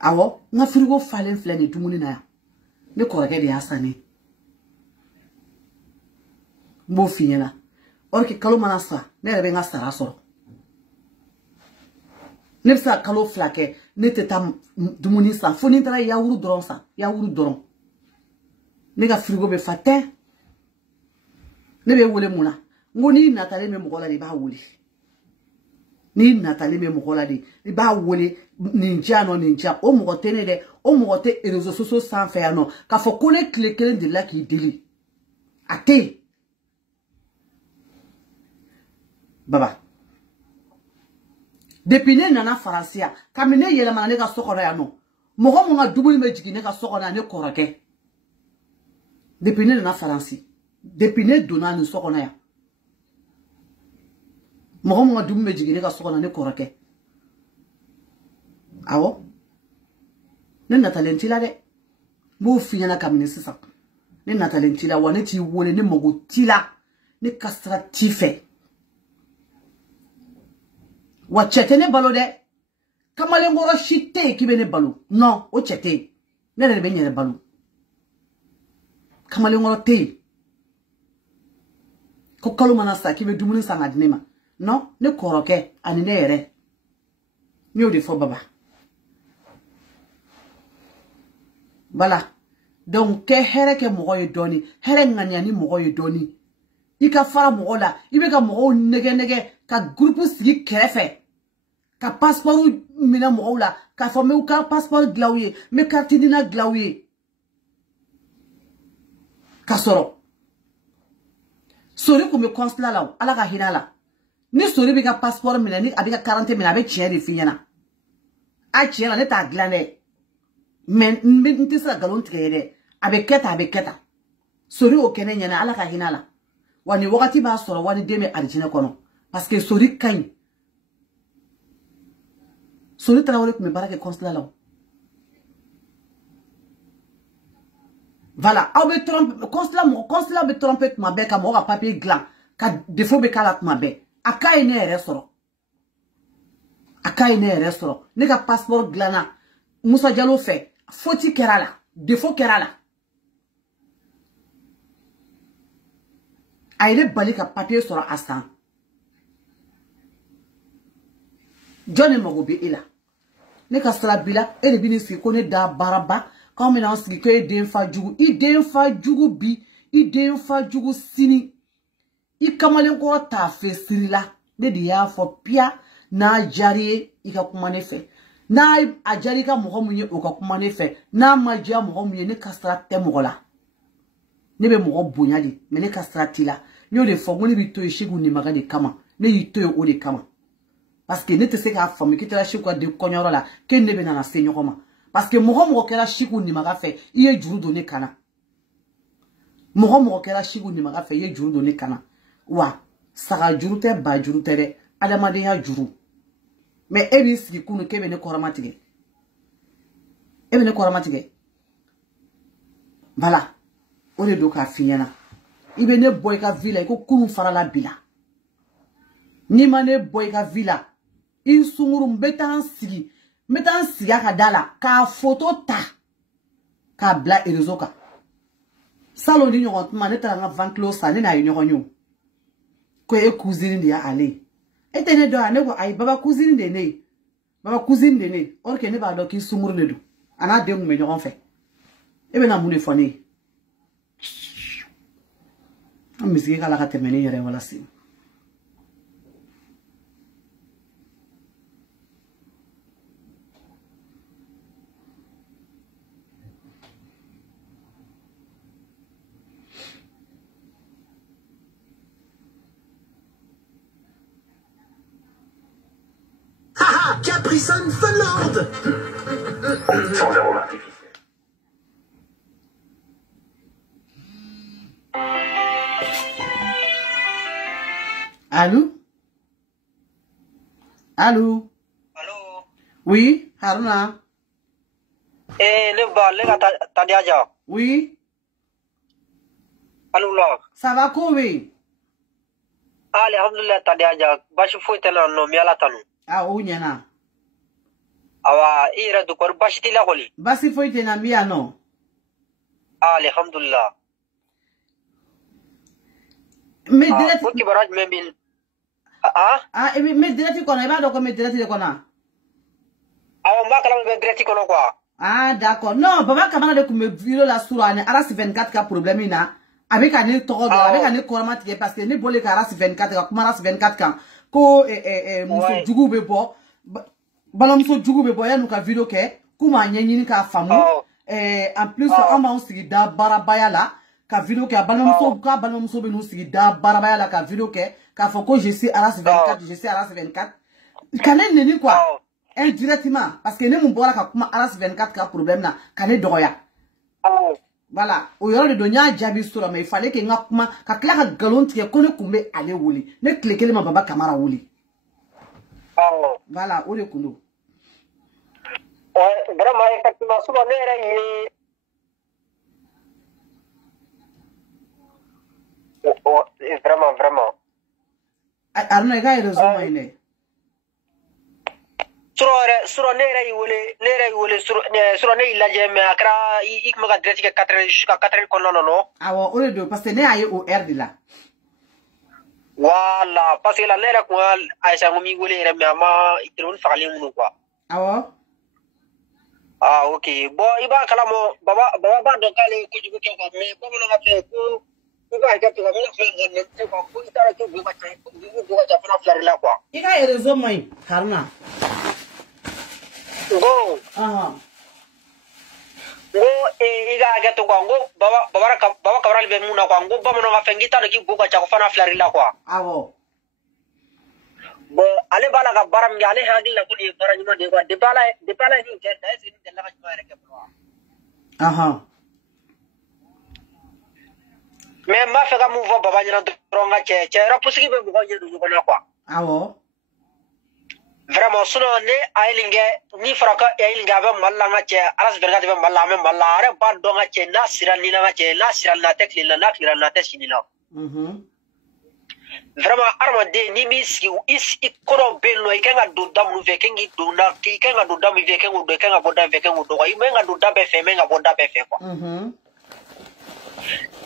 Awo nga frigo falen flene dumuni na ya. Ne koroke de asane. Mo fiena. Orki kalo manasa ne rebe nga sara soro. Ne bisa kalo flake ne teta dumuni sa foni tara yaouru doron sa. Yaouru doron. Ne ga frigo be fatin. Ne be wole muna. Ngoni natale me mogola di ba wole. Ni natale me mogola di ba wole ninja no ninja. O mogote ne de o mogote réseaux sociaux sans faire non. Ka fo kone klekelen de la ki deli. Ate. Baba. Depuis ne nana Francia, kamine yele mana ne ka sokora ya no. Mogo mo nga double me jigi ne ka sokona ne koroke. Depuis ne nana Francia. Depuis ne donna ne sokona ya. Mogo mo nga double me jigi ne ka sokona ne koroke. Awo. Ne natalenti la de. Mo finyana kamine sisa. Ne natalenti la wane ti wole ne mogo tila. Ne kastra tife. Wa chete ne balo de. Kamale ngoro shite kibe ne balo. Non, o chete. Ne rebe nyere balo. Kamale ngoro te. Ko kalu manasa kibe dumuni sanga dinema. Non, ne koroke ani ne ere. Mi o de fo baba. Voilà. Donc ke here ke mogo ye doni, here nganyani mogo ye doni. Ika fara mogo la, ibe ka mogo nege ka groupe sigi kerefe. Ka passeport mina mogo la, ka fome ou ka passeport glaouye, me carte dina glaouye. Ka soro. Sori kume consulat la, ala ka hina la. Ni sori bi ka passeport mina, ni abi ka 40 mina, abe chien de finyana. A chien la, ne ta glane. Men, nte sa galon tigere. Abe keta. Sori o kene nyana, ala ka hina la. Wani wakati ba soro, wani deme arijine kono. Parce que sori kany. Sori Traoré kume barake consulat la. Voilà, aw be trompe, consulat be trompe ma be ka mo ka papier glan, ka défaut be kala ma be. Akaye ne ere soro. Ne ka passeport glana. Moussa Diallo fait foti kerala, défaut kerala. Aile bali ka papier soro asan. Johnny Mogobe ila. Ne ka sala bila e de bini si kone da baraba. Quand on se dit que il fa jugu bi, il fa jugu sini. I kamalen ko ta fe sirila. Ne di ya fo pia na jari i ka kuma ne fe. Na a jari ka mogo munye o ka kuma ne fe. Na magia mogo munye ne kastra te mogo la. Ne be mogo bonya di, me ne kastra ti la. Ne o de fo ngoni bi to yeshigu ni maga de kama. Ne yito yo o de kama. Parce que ne te se ka fami ki te la shiku de konyoro la, ke ne be na se nyokoma. Parce que mogo kera shiku ni maga fe, iye juru done kana. Mogo kera shiku ni maga fe, iye juru done kana. Wa, saka juru te ba juru te de, adamade ya juru. Mais ebi sigi kunu kebe ne koramatige. Voilà. Ode do ka finyana. Ibe ne boy ka villa, iko kunu fara la bila. Ni ma ne boy ka villa. In sunguru mbetan sigi. Metan siga ka dala ka photo ta ka bla erezoka salon di nyogon ma ne tara nga van clos sa ne na nyogon nyo ko e cousine dia ale etene do ane ko ay baba cousine de ne or ke ne ba do ki sumur ne do ana de mu me nyogon fe e be na mu ne foni am misiki kala ka temene yere wala si Brisson Funland. Sans arôme artificiel. Allô? Allô? Allô? Oui, Haruna? Tadiaja. Oui? Allô, là? Ça va quoi, oui? Alhamdulillah, Tadiaja. Bashi fouette là, non, miala tanu. Ah, oui, yana. Awa, ira du kor bashi tila koli. Basi fouette na miya, non? Alhamdulillah. Mais direct. Ko kibaraj membil. Mais direct kono, iba doko mais direct kono. Awa, ma kala me direct kono quoi. Ah, d'accord. Non, baba kamana de kume vilo la sourane, aras 24 ka problème ina. Avec un togo, avec un korama tige parce que ni bolé ka aras 24 ka, kuma aras 24 ka. Ko muso jugu bebo. Balamso jugu bebo ya nuka video ke, kuma nyenyini ka famu. En plus, on m'a aussi da barabaya la, ka video ke balamso be nous sigi da barabaya la ka video ke, ka foko je suis aras 24, je suis aras 24. Kanen neni quoi? Indirectement, parce que nous m'bola ka kuma aras 24 ka problème na, kane doya. Voilà, au yoro de donya jabi sura, mais il fallait que nga kuma ka kla ka galon tige kone kumbe ale woli. Ne klekele ma baba kamara woli. Voilà, ole kundo. Vraiment, effectivement, souvent, vraiment. Aruna ega erezo maine. Suro nera iwole suro ne ilaje me akra ikma ka direct ke 4 jusqu'à 4 kono no. Awo ole do parce que ne aye au air de là. Voilà, parce que la nera ko Aisha ngomi wole re me ama itron fakali munu quoi. Awo. Ah OK. Bon, iba kala mo baba ba do kale ko jugo ke ko me ko no ga fe ko iba ka to ga me fe ne ko itara ke buga ta ko buga ta fana flare la quoi. Ega erezo mai Haruna. Go. Go iga ga to go baba kabral be muna ko go ba mono ga fengita no ki buga ta ko fana flare la quoi. Awo. Bo ale bala ga baram ya ale hagil la ko ni baram ma de ko de bala ni je da sin de la ga mare ke bro. Mais ma fe ga mu vo baba ni na dronga che ra pusiki be bugo je du ko na quoi. Awo. Vraiment suno ne ailinge ni faraka ailinga ba mallanga che aras berga de mallame mallare ba donga che na siral ni na che na siral na tek lila na klira na tes ni na. Vraiment arma de ni miski is ikoro bello ikenga do damu ve kengi do na ikenga do damu ve kengu do ikenga boda ve kengu do i menga do dabe fe menga boda be fe quoi.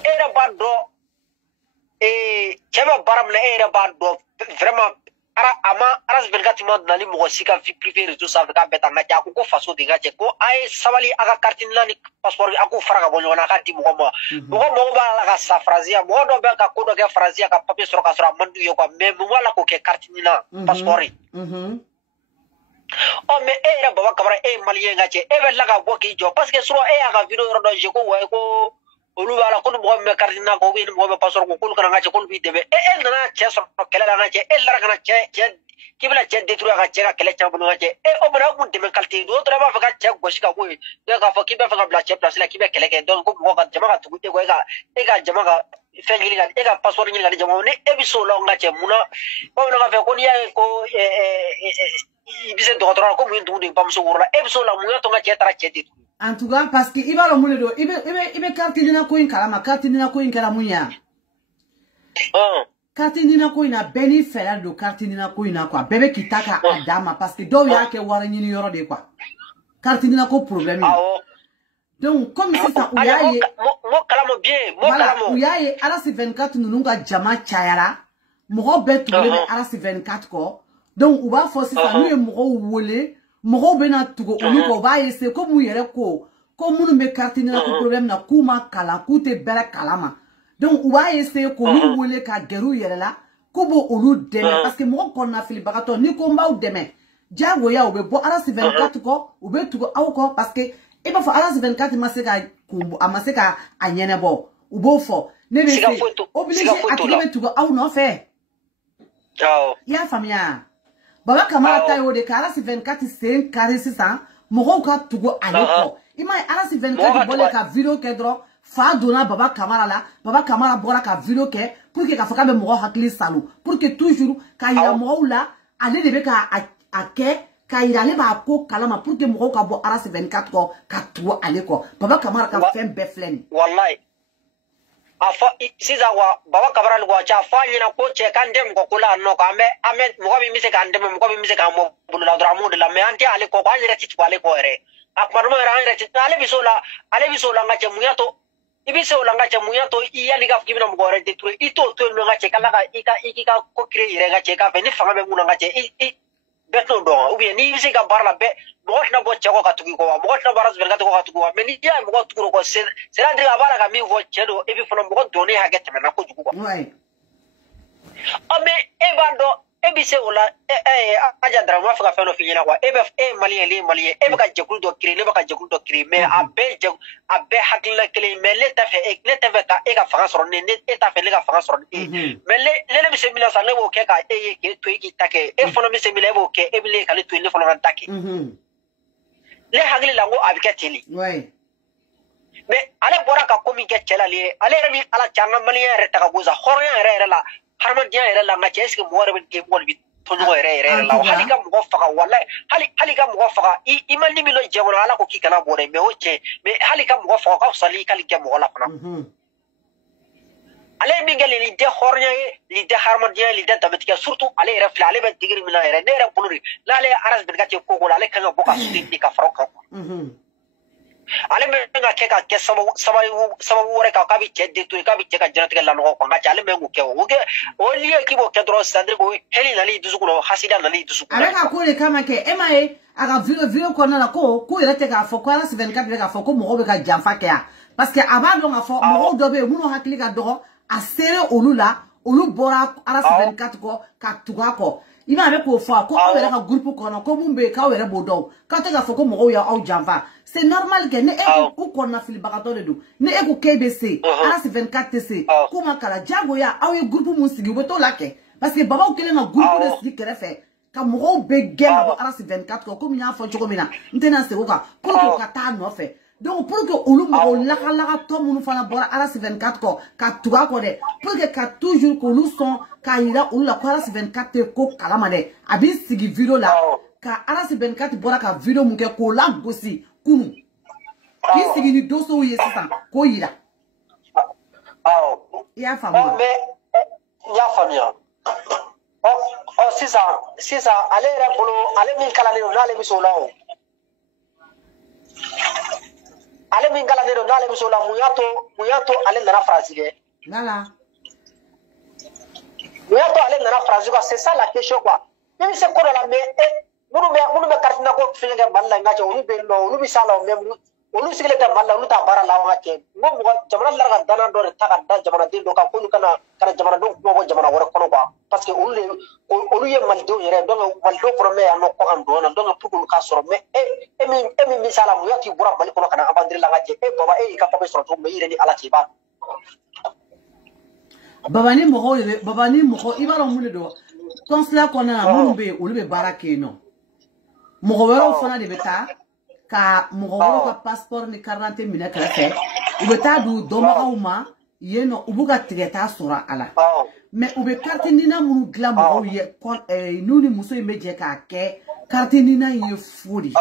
Era ba do cheba baram na era ba do vraiment aras bergatima nali mo sika fi privé réseau ça ka beta na ja ko faso diga je ko ay sawali aga carte ni passeport aku faraga bo nyona ka ti mo ba la ka safrazia mo do be ka ko do ke frazia ka papier sur ka sura mandu yo ko me mo wala ko ke carte ni na passeport o me era baba kabara malien ga je be la ka bo ki jo parce que sur aga video ro do je ko wa ko olu bala ko mo me cardina ko bi mo be passeport ko kul kana nga ko bi debe nana che so kala la nga che la kana che kibla che de truya ga che ka kala cha bu nga che o bana ko debe kalti do tra ba fa che go shika ko ya ka fa kibe fa ga bla che place la kibe kele ke don ko mo ga jama ga tu ko ga jama ga fengili ga ga passeport ni ga jama ne e bi so lo nga che muna ko na ga fa ko ni ko ibise do tra ko mu ndu ni pam so wora e bi so la mu to nga che tra che de. En tout cas, parce que il va le mouler d'eau. Il va carte nina coin kalama, carte nina coin kalamunya. Carte nina coin a beni faire de carte nina coin quoi. Bébé qui taka adama parce que do ya ke wara ni yoro de quoi. Carte nina ko problème. Donc comme c'est ça, ouyaye. Mo kalamo bien, mo kalamo. Ouyaye ala 24 nununga jama chayara. Mo bet to le ala 24 ko. Donc ou va forcer ça nous mo wolé. Moro bena tugo oniko ba ese ko mu yere ko munu me carte ni na ko problème na kuma kala kute bere kalama donc ou ba ese ko mu wole ka geru yere la ko bo olu deme parce que mo ko na fili bagato ni ko mba u deme jago ya obe bo ala 24 ko obe tugo aw ko parce que e ba fo ala 24 maseka kumbu amaseka anyene bo ubo fo ne be obligé à tugo aw no fait ciao ya famia Baba Kamara tayo de Arasi 24 c'est un carré ça. Moko ka tugo aleko. Ima Arasi 24 bolé ka vidéo ke dro. Fa dona Baba Kamara la. Baba Kamara bola ka vidéo ke pour que ka foka be moko hakli salou. Pour que toujours ka ira moko la ale de be ka ake ka ira le ba ko kalama pour que moko ka bo Arasi 24 ko ka tugo aleko. Baba Kamara ka fem beflen. Wallahi. Afa siza wa Baba Kamara lwa cha fa nyina ko che kan dem ko kula no ka ame mo bi mise kan dem mo bi mise kan mo bulu la dra mo de la me anti ale ko ba nyira ti ko ale ko ere akmar mo era ere ti ale bisola ngache muyato ibisola ngache muyato iya liga fkibina mo ere de tu ito to no ngache kala ka ika ko kire ire ngache ka be ni fanga be nguna ngache beto do ubi ni bise ka barla be mo na bo chego ka tuki ko mo na baras verga ko ka tuki ko me ni ya mo tuki ko se la ndriga bala ka mi vo chedo ebi fona mo do ne ha get me na ko jugo ko ame ebando ebise ola aja drama fa feno finyina kwa ebe malien ebe ka jekul do kiri ne ba ka jekul do kiri me abe hakla kele me le ta fe ka e ka fa soro ne ta fe le ka fa soro me le bise mina sa le wo ke ka ke to ki take e fono bise mila wo ke e bile ka le to le fono ran take le hagli lango abika teli me ale bora ka komi ke chela le ale remi ala changa malien re ta ka goza horya re la harma dia era la ngache eske mo wara ke mo bi tono era la halika mo faka wallahi halika mo faka imani mi lo jewona ala ko kikana bore me oche me halika mo faka ka sali kalike mo la fana ale mi ngali li de hornya li de harma dia li de tabetika surtout ale era fla ale be digri mina era ne era buluri la ale aras bergati ko ko ale kan boka sudi ka faroka ale me nga ke ka ke sababu wore ka bi cedde to ka bi ka janati la no ko ngacha ale me ngu ke o liye ki bo ke dro sandri ko heli na li dusuko hasida na li dusuko ale ka ko le kama ke emae aga video ko na ko irete ka fo ko ala 24 ka fo ko mo be ka jamfa ke ya parce que abado nga fo mo do be mu no hakli ka do a sere olula olu bora ala 24 ko ka tuga ko ina be ko fo ko o ka groupe ko na ko mumbe ka were bodo ka te ka fo ko mo ya au jamfa c'est normal que ne ou qu'on a fait le bagato de do ne e ko KBC ala 24 TC kuma kala jago ya au groupe mu sigi weto lake parce que baba o kele na groupe de sigi kere fe ka mo be gema bo ala 24 ko mi ya fo choko mina ntena se ko ka pour que ka ta no fe donc pour que olu mo la to mu fana bora ala 24 ko ka tuga ko de pour que ka toujours ko lu son ka ira olu la ko ala 24 ko kala mane abi sigi video la ka ala 24 bora ka video mu ke ko la gosi kunu ki sigi ni doso ye sisa ko ira ya famu ya famia sisa ale re bolo ale min kala ni na ale mi so lawo ale min kala ni na ale mi so la muyato ale na phrase ke nala muyato ale na phrase ko c'est ça la question quoi même c'est quoi la mais munu be kartina ko filinga balla ngacho ulu be no ulu bi sala mem ulu sigile ta balla ulu ta bara la ngake mo jamana la ga dana do ta ga jamana din do ka ko kana jamana do ko jamana wora kono quoi parce que ulu ye maldo yere do maldo prome ano ko am do na do pour ka soro me mi misala mu yati bura bali kono kana abandri la ngake baba ka pabe soro to me yire ni ala tiba baba ni mo ibalo mu le do consla kona mu be ulu be barake no Mogowero fana de beta ka mogowero ka passeport ni 40 minutes kala ubeta du domauma yeno ubuga tigeta sura ala mais ube carte nina munu gla mo ye nuni muso imeje ka ke carte nina ye fodi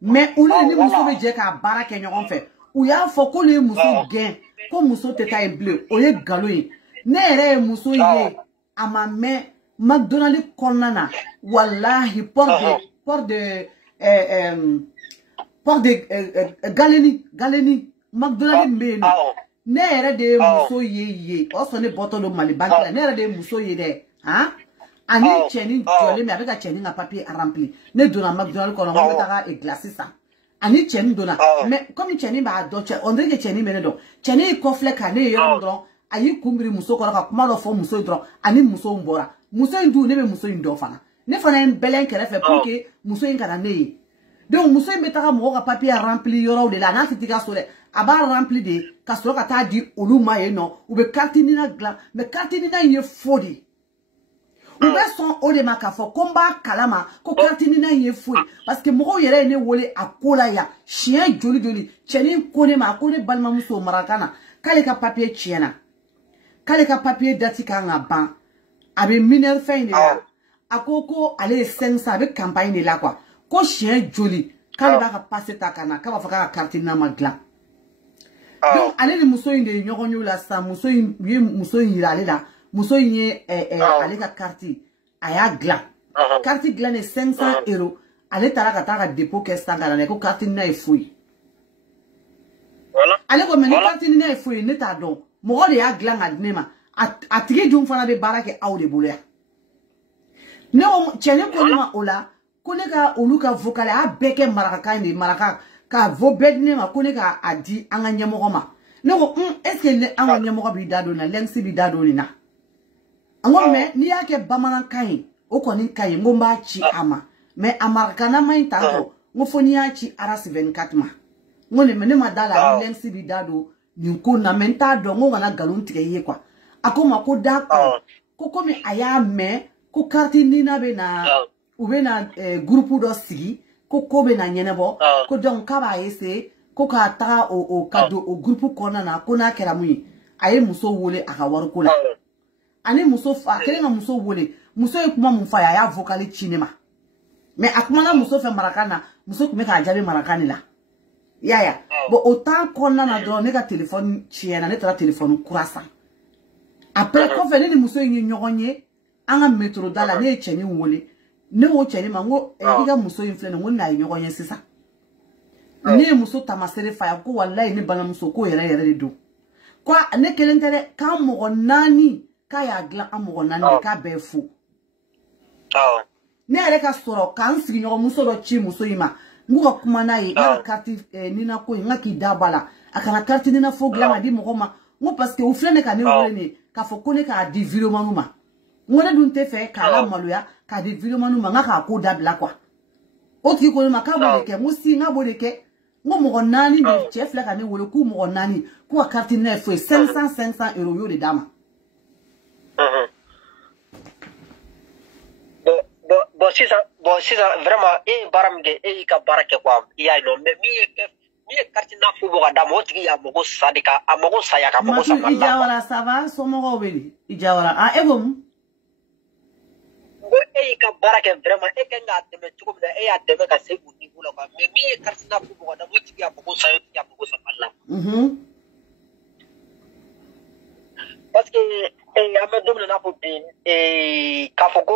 mais ulu ni muso meje ka baraka nyon fe u ya fo ko le muso gen ko muso teta e bleu o ye galo yi ne ere muso ye amame McDonald's konana wallahi port de galeni McDonald's mbeni ne ere de muso ye o so ne boto do mali bank ne ere de muso ye de ha ani cheni jole me avec cheni na papier à remplir ne dona McDonald's kono mo ta e glace ça ani cheni dona mais comme cheni ba do on dirait que cheni mene do cheni ko flek ane yo do ayi kumbiri muso ko ka kuma do fo muso do ani muso mbora muso ndu ne be muso ndo fana ne fana en belen kere fe pour que muso ngana ne donc muso mbeta mo ka papier à remplir yoro de la na fitika so de aba remplir de ka so ka ta di oluma ye no ube carte ni na gla mais carte ni na ye fodi On va son o de ma ka fo combat kalama ko carte ni na ye foué parce que mo yere ne wolé a kola ya chien joli cheni kone ma kone balma muso marakana kale ka papier chiena kale ka papier dati ka nga ban abe mineur fin de la akoko ale 500 avec campagne de la quoi ko chien joli kale ba ka passer ta kana ka ba fa ka carte na magla donc ale ni muso inde nyogonyo la sa muso yin ale la muso yin ale ka carte aya gla carte gla ne 500 €. Ale tara ka ta ka dépôt ke sangara ne ko carte na e fouille voilà ale ko men carte na e fouille ne ta don mo de ya gla ngadne ma atigi jum fana be barake awde bolia ne o chene ko ma ola ko ne ka oluka vocal a beke maraka ni maraka ka vo bedne ma ko ne ka adi anga nyemo ma ne ko est-ce que ne anga nyemo bi dado na lensi bi dado ni na ango me ni yake bamanan kai o ko ni kai ngomba chi ama mais amarkana mai tanto ngo foni ya chi aras 24 ma ngone mene madala lensi bi dado ni ko na menta do ngo na galon tike ye kwa akoma ko dako ko komi aya me ko carte ni na be na ube na groupe do sigi ko be na nyenebo ko donc ka ba ese ko ka ta o kado o groupe kona na ko na kera mu aye muso wole aka waru ko la ani muso fa kele nga muso wole muso e kuma mu fa ya vocal cinema mais akuma na muso fe marakana muso kuma ka jabe marakani la ya bo autant kona na do ne ka téléphone chiena ne tra téléphone kurasa après ko fe ne muso yin nyogonye anga metro dala ne cheni wole ne wo cheni mango iga muso yin fle no na nyogonye sisa ne muso tamasere fa ko wallahi ne bana muso ko yere do kwa ne kelentere ka mo nani ka ya gla amogo nani ka befu ne ale ka soro kan sigi nyogo muso do chi muso yima nguga kuma na yi na carte nina ko ngaki dabala akana carte nina fo gla ma di mo ma ngo parce que ou flene ka ne wole ni ka fo ko ne ka di video manuma ngone dun te fe ka la maluya ka di video manuma ngaka ko dabla kwa o ti ko ma ka bo ke musi nga bo ke ngo mo nani ni chef la ka ne wole ku mo nani ku carte nina fo 500 € yo de dama bon si ça vraiment baramge ka barake quoi ya no mais mi carte na fu bo da mo tigi ya mo sadika amogo saya ka mo sama ijawara ça va so mo weli ijawara ebom go ka barake vraiment kenga teme tuko da ya deme ka se bu ni bula quoi mais mi carte na fu bo da mo tigi ya mo saya ya mo sama parce que ame domina na po bin kafoko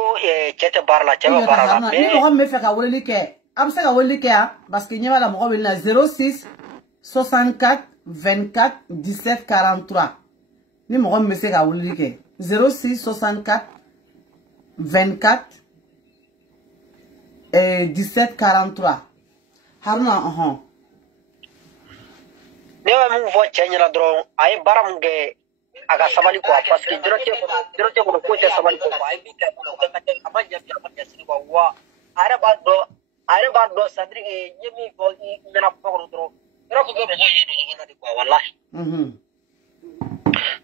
chete barla cheba barla mais mo me fe ka weli ke am se ka weli ke parce que nyama la mo weli na 06 64 24 17 43 ni mo me se ka weli ke 06 64 24 17 43 haruna ne wa mu vo chenya na dron ay baramge aga sabali ko parce que dirote ko ko te sabali ko ay bi ka ko ka te amanya bi amanya sini ko wa are ba do sadri nyemi ko mena ko dro ro ko go mo yi do na ko wallahi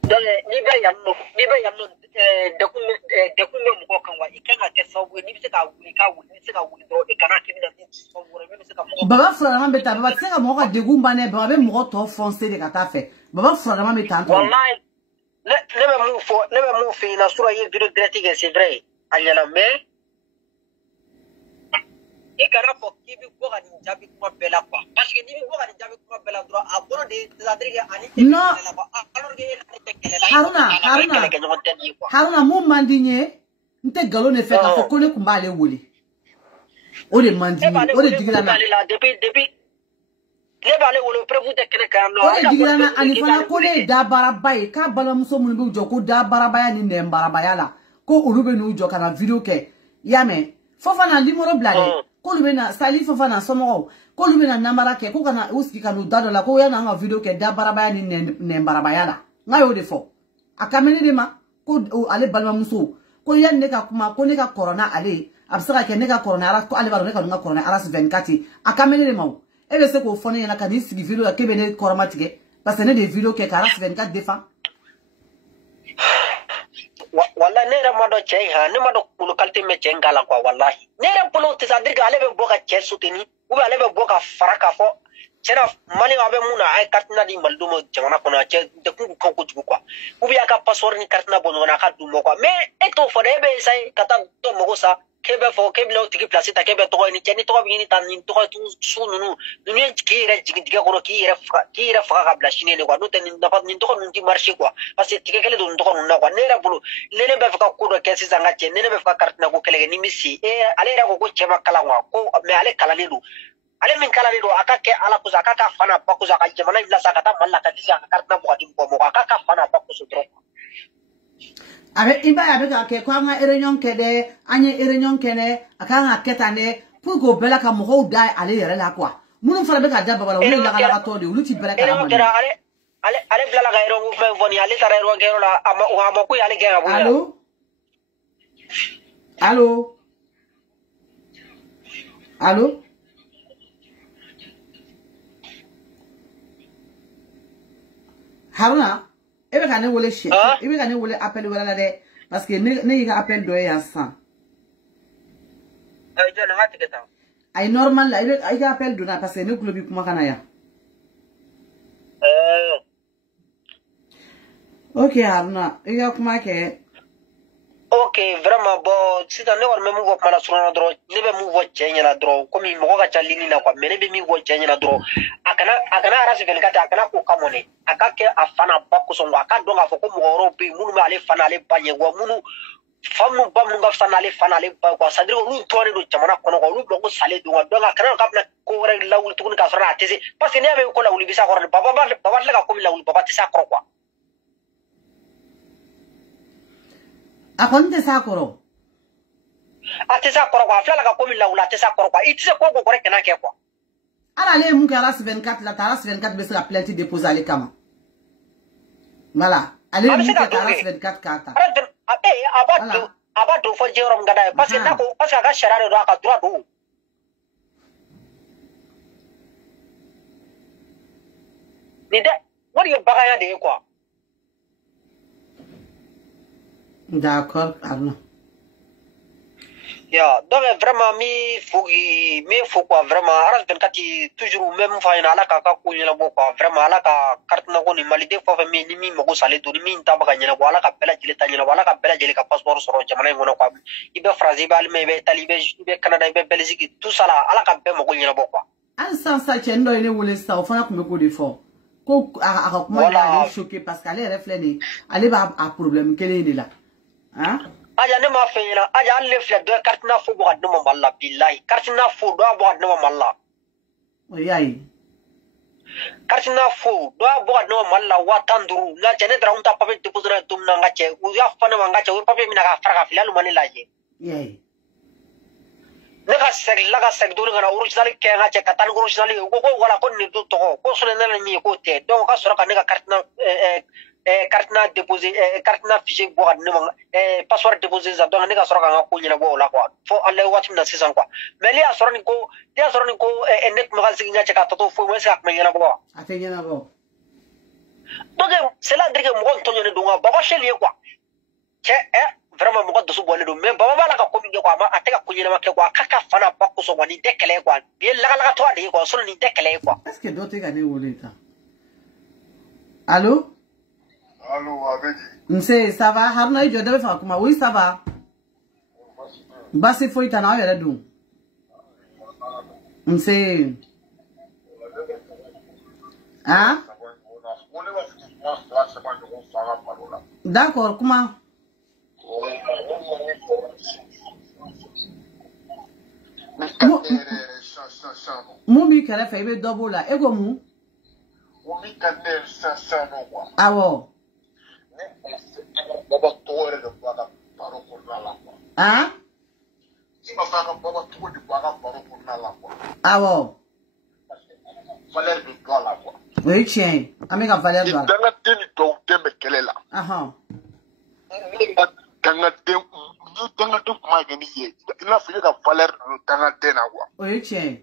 dole ni be yamno de ku mo ko kan wa ikanga te so ni bi se ka wuli do ikana ke bi na so wore mi se ka mo baba frère beta baba se ka mo ka de gumba ne baba be mo to foncer de ka ta fait baba frère beta wallahi ne be mu fi na sura yi video direct ke c'est vrai anyana mais ikara ko kibi ko ga jabi kuma bela quoi parce que ni bi ko ga jabi kuma bela droit a bono de zadriga ani non haruna mu mandinye nte galo ne fe ka fo ko ne kumba le wole o de mandinye o de digila na depuis le bale wolo prevu de kene kan no o de digila na ani fana ko le da barabaye ka bala muso mun bi jo ko da barabaya ni ne barabaya la ko olube nu jo kana video ke yame fofana limoro blale ko lube na sali fofana somo ko lube na namara ke ko kana uski kanu dado la ko yana nga video ke da barabaya ni ne barabaya la ngayo de fo akamene de ma ko ale balma muso ko yan ne ka kuma ko ne ka corona ale absaka ke ne ka corona ara ko ale baro ne ka nga corona ara 24 akamene de ma e be se ko fone yana ka ni sigi video ya kebe ne koroma tige parce que ne de video ke ara 24 defa Wala nera mado chay ha ne mado kulu kalte me cengala kwa wallahi nera polo tisadir ale be boka chesutini ube ale be boka faraka fo chena mani abe muna ay kartina di maldumo jamana kona che de ku ko ku kwa ube aka password ni kartina bono na ka dumo kwa me eto fo de be sai kata to mogosa kebe fo kebe lo tiki place ta kebe to ni cheni to bi ni tan ni to tu sununu dunia kire jigidiga kono kire fa ka blashine ne kwa no ten ni dapat ni to ko ni marché kwa parce que tike kele do to ko na kwa nera bulu nene be fa ko do kesi zanga che nene be fa kartina ko kele ni misi ale ra ko chema kala ngwa ko me ale kala ni do ale min kala ni do akake ala kuza akaka fana bakuza ka jamana ila sakata malla ka disa kartina ko adim ko mo akaka fana bakuzo tro Avec Iba avec que quand on a réunion kede, anye réunion kene, akanga ketane, pour que bela ka mo dai ale yere la quoi. Munu fala be ka da baba wala la ka to de ulu ti bela ka ma. Ale bela ga ero nguf me voni ale tara ero ngero la ama ku ale gera bu. Allô? Allô? Allô? Haruna ebe ka ne wole shit ebe ka ne wole appel wala de parce que ne yiga appel do ya san ay jona ngati keta ay normal la ebe ay ga appel do na parce que ne kulo bi kuma kana ya OK Haruna iya kuma ke OK vraiment bon si dans ne war me move up mala surana dro ne be move up chenya na dro comme mo ga chalini na kwa me ne be mi go chenya na dro akana arasi vel kata akana ko kamone akake afana bakko so aka donga fo ko mo robe munu ma ale fana ale banye wa munu famu bam nga fana ale ba ko sadri lu tore do jamana kono ko lu ko sale do donga kana kabna ko re lawul tukun ka fara tese parce que ne be ko lawul bisa ko baba la ka ko mi lawul baba tesa ko kwa akon te sa koro atesa ko kwa fla la ka ko mi lawul atesa ko kwa itse ko ko re kana ke kwa ala le mu ka ras 24 la taras 24 be sera plainte déposer ale kama voilà ale mu ka taras 24 kata abadu fo jerom ngada parce que nako parce que ga sharare do aka droit do ni de wori yo bagaya de quoi d'accord Arnaud ya donc vraiment mi faut quoi vraiment aras ben kati toujours même fa ina ala ka ko nyela bo quoi vraiment ala ka carte na ko ni malide fo fa mi ni mi mako sale to ni mi nta baga nyela wala ka bela jile tanyela wala ka bela jile ka passeport soro jamana ngono quoi ibe phrase ibe alme ibe talibe ibe canada ibe belgique tout ça là ala ka be mako nyela bo quoi an san sa chendo ile wole sa fa ko me ko de fo ko aka ko mo ya choqué parce qu'ale reflet ale ba a problème kele ni la hein aja ne ma feela aja alle fle do kartina fu bo adno malla billahi kartina fu do bo adno malla oyayi kartina fu do bo adno malla watanduru la jene dra unta pape deposera tum na ngache u ya fana ngache u pape mina ka faraka filalu mani laje yayi nega seg laga seg do ngana original ke ngache katan original ko wala ko ni do to ko sone na ni ko te donc ka sura ka nega kartina kartina déposer kartina fichier bo adno password déposer za donc nega sura ka ko nyina bo la quoi fo alle watim na season quoi mais li asoro ni ko net magal siginya cheka to fo mo sa ka nyina bo atenya bo donc c'est là dire que mo to nyone dunga ba ko sheli quoi che vraiment mo do su bolé do mais baba bala ka ko mi quoi ma ateka ko nyina ma ke quoi kaka fana ba ko so wani dekele quoi bien la to ade quoi so ni dekele quoi est-ce que d'autres gars ne wolé ta allô Allô, Abedi. M'sé, ça va? Haruna ijo debe fa kuma. Oui, ça va. Basi foi tana yere dum. M'sé. Hein? D'accord, comment? Mumi kere fe ibe double la. Ego mu? Mumi kane 500 no kwa. Awo. Baba tore de baba paro por la kwa. Hein? Si baba tore de baba paro por la kwa. Awo. Valeur de toi la kwa. Oui, tiens. Amega valeur de toi. Danga teni to tembe kelela. Aha. Danga tem ni danga to kuma gani ye. Ina fi ka valeur danga tena kwa. Oui, tiens.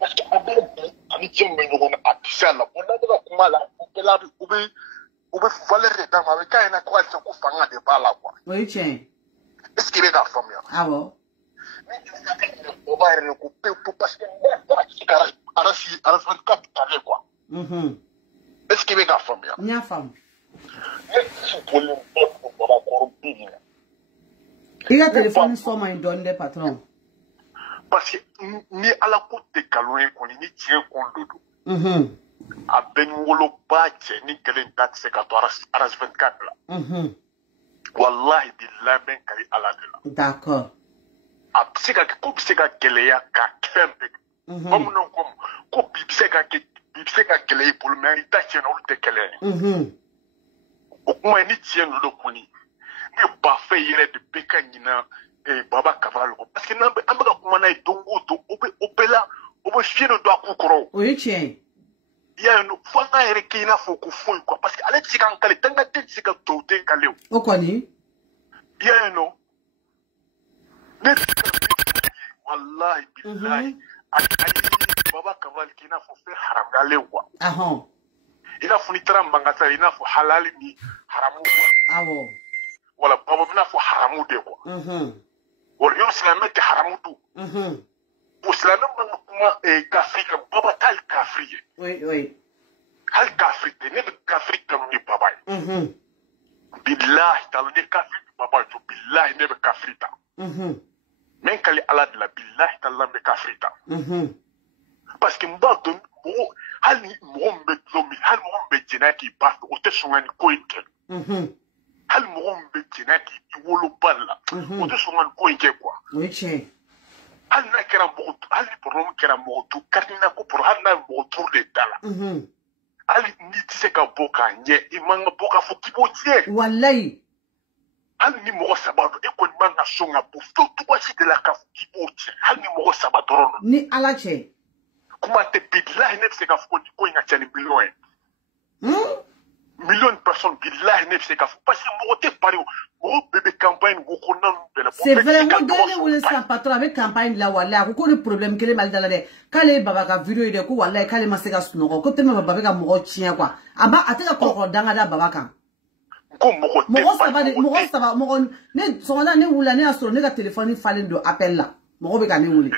Parce que abel ani tiem me no na atisa la. On a kuma la kela bi ubi ou be valeur de dame avec quand il a quoi ça ko fanga de bala quoi Oui tiens. Est-ce qu'il est la femme là Ah bon. On va le couper pour parce que arasi 24 années quoi. Est-ce qu'il est la femme là Nya femme. Il a téléphone sur moi donne des patrons. Parce que ni à la côte de Kaloé qu'on y tient compte de a ben wolo bache ni kelen tat se ka to aras 24 là. Wallahi billahi ben kali ala de là. D'accord. A psika ko psika keleya ka kempe. Comme non comme ko psika keleya pour le mérite tient on te keleya. O kuma ni tient le koni. Ni ba fait yere de beka nyina baba kavala parce que nambe ambaka kuma na dongo to opela obo fieno do akukoro. Oui tiens. Il y a une fois qu'il y a un quoi parce que allez c'est quand elle tanga tête c'est que tout est calé. O quoi ni? Il y a un wallahi billahi baba kaval qui n'a faut faire haram galé quoi. Il a fini tram bangata il a faut halal ni haramu quoi. Ah bon. Voilà baba il a faut haramu de quoi. Wala yo islamé te haramu tout. Pour cela même comment kafri baba tal kafri. Oui oui. Hal kafri te ne kafri comme ni baba. Billahi tal ne kafri baba to billahi ne kafri ta. Men kali ala de la billahi tal ne kafri ta. Parce que mba don mo hal ni mo mbe zomi hal mo mbe jenaki ba o te songani ko inke. Hal mo mbe jenaki wolo balla o te songani ko inke quoi. Oui tiens. Hal na kera mo hal ni problème kera mo to karina ko pour hal na mo tour de dala. Ali ni tise ka boka nye imanga boka fo kibo tie. Wallahi. Ali ni mo sabado e ko manga songa bo to ba ci de la ka fo kibo tie. Ali ni mo sabado ni alache. Kuma te billahi ne se ka fo ko inga chani million. Million de personnes billahi ne se ka fo parce que mo te pari mo bébé campagne go ko nan de la. C'est vrai mo donne ou laisser patron avec campagne la wallahi ko le problème kele mal dans la kale baba ka vidéo de ko wallahi kale maseka sunoko ko teme baba ka mo chien quoi aba ateka ko danga da baba kan ko mo saba ne sona ne wula ne asoro ne ka téléphone falen do appel la mo be ka ne wuli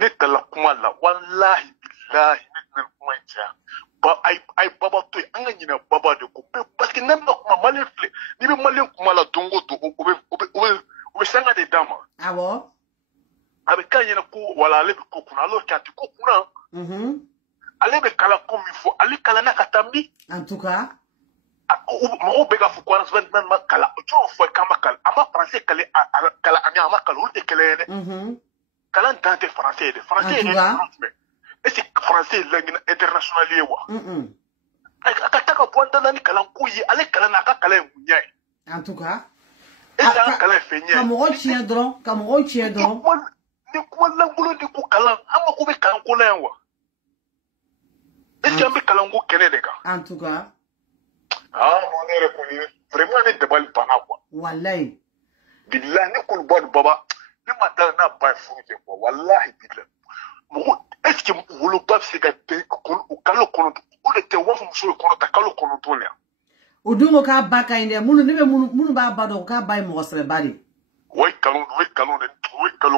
ne tala kuma la wallahi billahi ne kuma ja ba ay baba to anga nyina baba de ko parce que nem kuma malen fle ni be malen kuma la dongo to o sanga de dama ah bon avec quand il y a wala le ko kuna alors quand tu ko kuna ale be kala comme il faut ale kala na katambi en tout cas mo be ga fu ko ras ben ma kala tu fo kama kala ama français kala kala ama kala o te kala kala tante français et c'est français langue internationale wa akataka ponta nani kala kuyi ale kala na kala munyai en tout cas et ça kala fenya kamoro chien dron ni ko langulo di ko kala ama ko be kan ko lenwa et c'est un be kala ngo kene de ka en tout cas on est reconnu vraiment ne debal pana quoi wallahi billahi ne ko bod baba ni mata na ba fuke quoi wallahi billahi mo est-ce que vous le pas c'est que ko kala ko o de te wa fu so ko ta kala ko to le o dungo ka baka inde munu ne be munu ba bado ka bay mo sere bari way kalon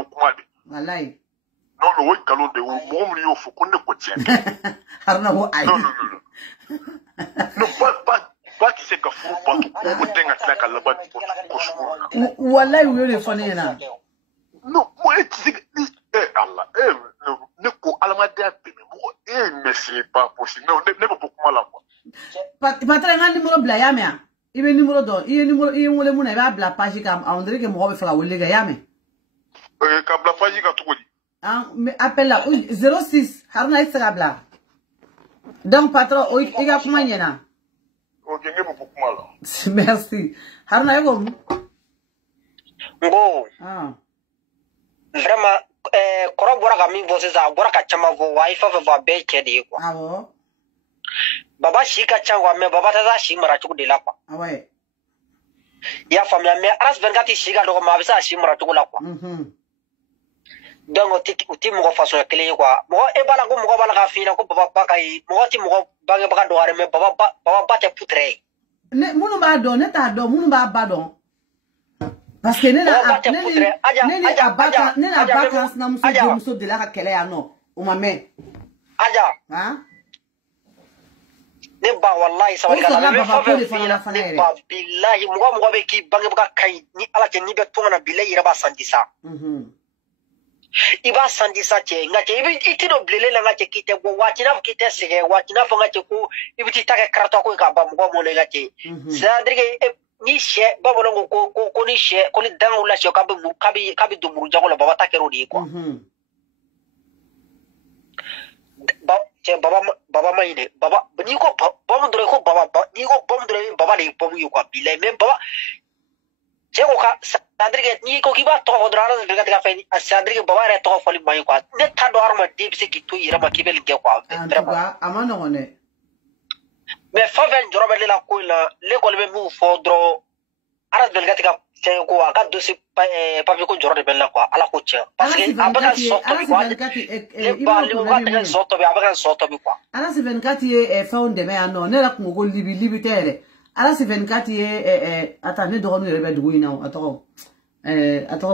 kuma de wallahi non way kalon de mo mo yo fu ko ne ko tien harna ho ay non pas qui c'est que fou pas ko tenga tla la ba ko wallahi wo le fane na non moi c'est Allah ne ko almada pe mo mais c'est pas possible non ne pas beaucoup mal quoi patron ngal numéro bla yamia ibe numéro do iye wole muna ba bla page kam on dirait que mo be fera wole ga yame ka bla page ka to di mais appelle là 06 harna isra bla donc patron o iga kuma nyena OK ne beaucoup mal merci harna yego ngo vraiment koro bora ka min voce za bora ka chama vo wifi va be chede quoi awo baba shi ka changwa me baba ta za shi mara tuku de la quoi ouais ya famia me aras 24 shi ga do ma bisa shi mara tuku la quoi Donc o ti mo façon kelen quoi mo e bala ko mo bala ka fina ko baba kai mo ti mo bange baka do hare me baba ba te putre ne munu ba do ne ta do munu ba ba do parce que ne na abaka na muso de la ka kele ya no o mame aja ha ne ba wallahi sabali kala me fa ne ba billahi mo be ki bange baka kai ni ala ke ni be to na billahi raba sandisa iba sandisa che ngache ibi itido blele la ngache kite go watina kite sige watina fo ngache ku ibiti take karto ko ka ba mo le ngache sadrige ni she ba bolongo ko ni she ko ni dangu la she ka bi do muru jago la baba take rodi ko ba che baba maine baba ni ko baba ndore ko baba ni ko baba ndore baba le bomu yu ko bile men baba che ko ka sadrige ni ko ki ba to vodrara de ga fe sadrige baba re to foli mai ko ne ta do arma dib se ki tu ira ma ki bel ge ko vraiment amano ngone mais fa ven jorobe le la ko la le ko le mu fo dro ara de ga tika che ko aka do se pa ko jorobe bel la ko ala ko che parce que abaga soto bi ko e ba le ko ta soto bi abaga soto bi ko ala se 24 ye found me ano ne la ko go libi tere ala se 24 ye attendez do no rebe dugu ina attends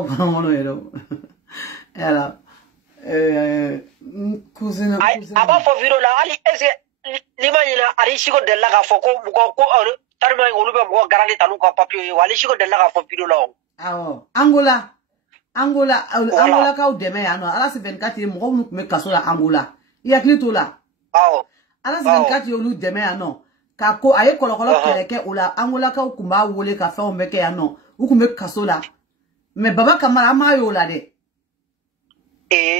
vraiment yero ala cousine aba fo viro la ali ese limanyina ari shigo de la ga fo ko tarma ngolube mo garani tanu ko papier wali shigo de la ga fo viro la awo Angola ka udeme ya no ala se 24 ye mo nu me kasola Angola ya klito la awo ala se 24 ye lu deme ya no ka ko aye kolokolo keleke ola Angola ka ukumba wole ka fa o meke ya no ukume kasola mais baba kamara ma yo la de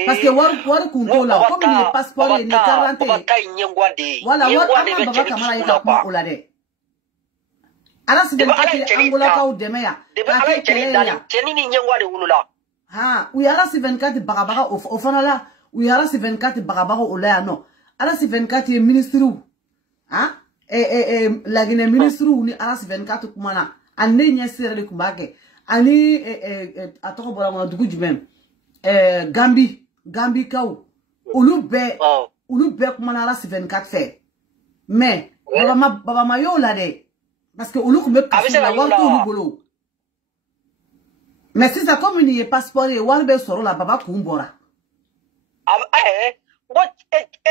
parce que war kunto la comme ni passeport ni carte voilà war baba kamara ya ka ola de ala se 24 Angola ka udeme ya ala kele dali teni ni nyangwa de wulula ha u ala se 24 bagabaga o fana la u ala se 24 bagabaga ola ya no ala se 24 ye ministre ha la Guinée ministre ni ala se 24 kumana ane nya sere de kumbake ani atoko bola ngona dugu jumem Gambi kaw ulu be kumana ala se 24 fait mais baba ma yo la de parce que ulu kumbe kasula warto ulu bolo mais si ça comme ni passeport et warbe soro la baba kumbora what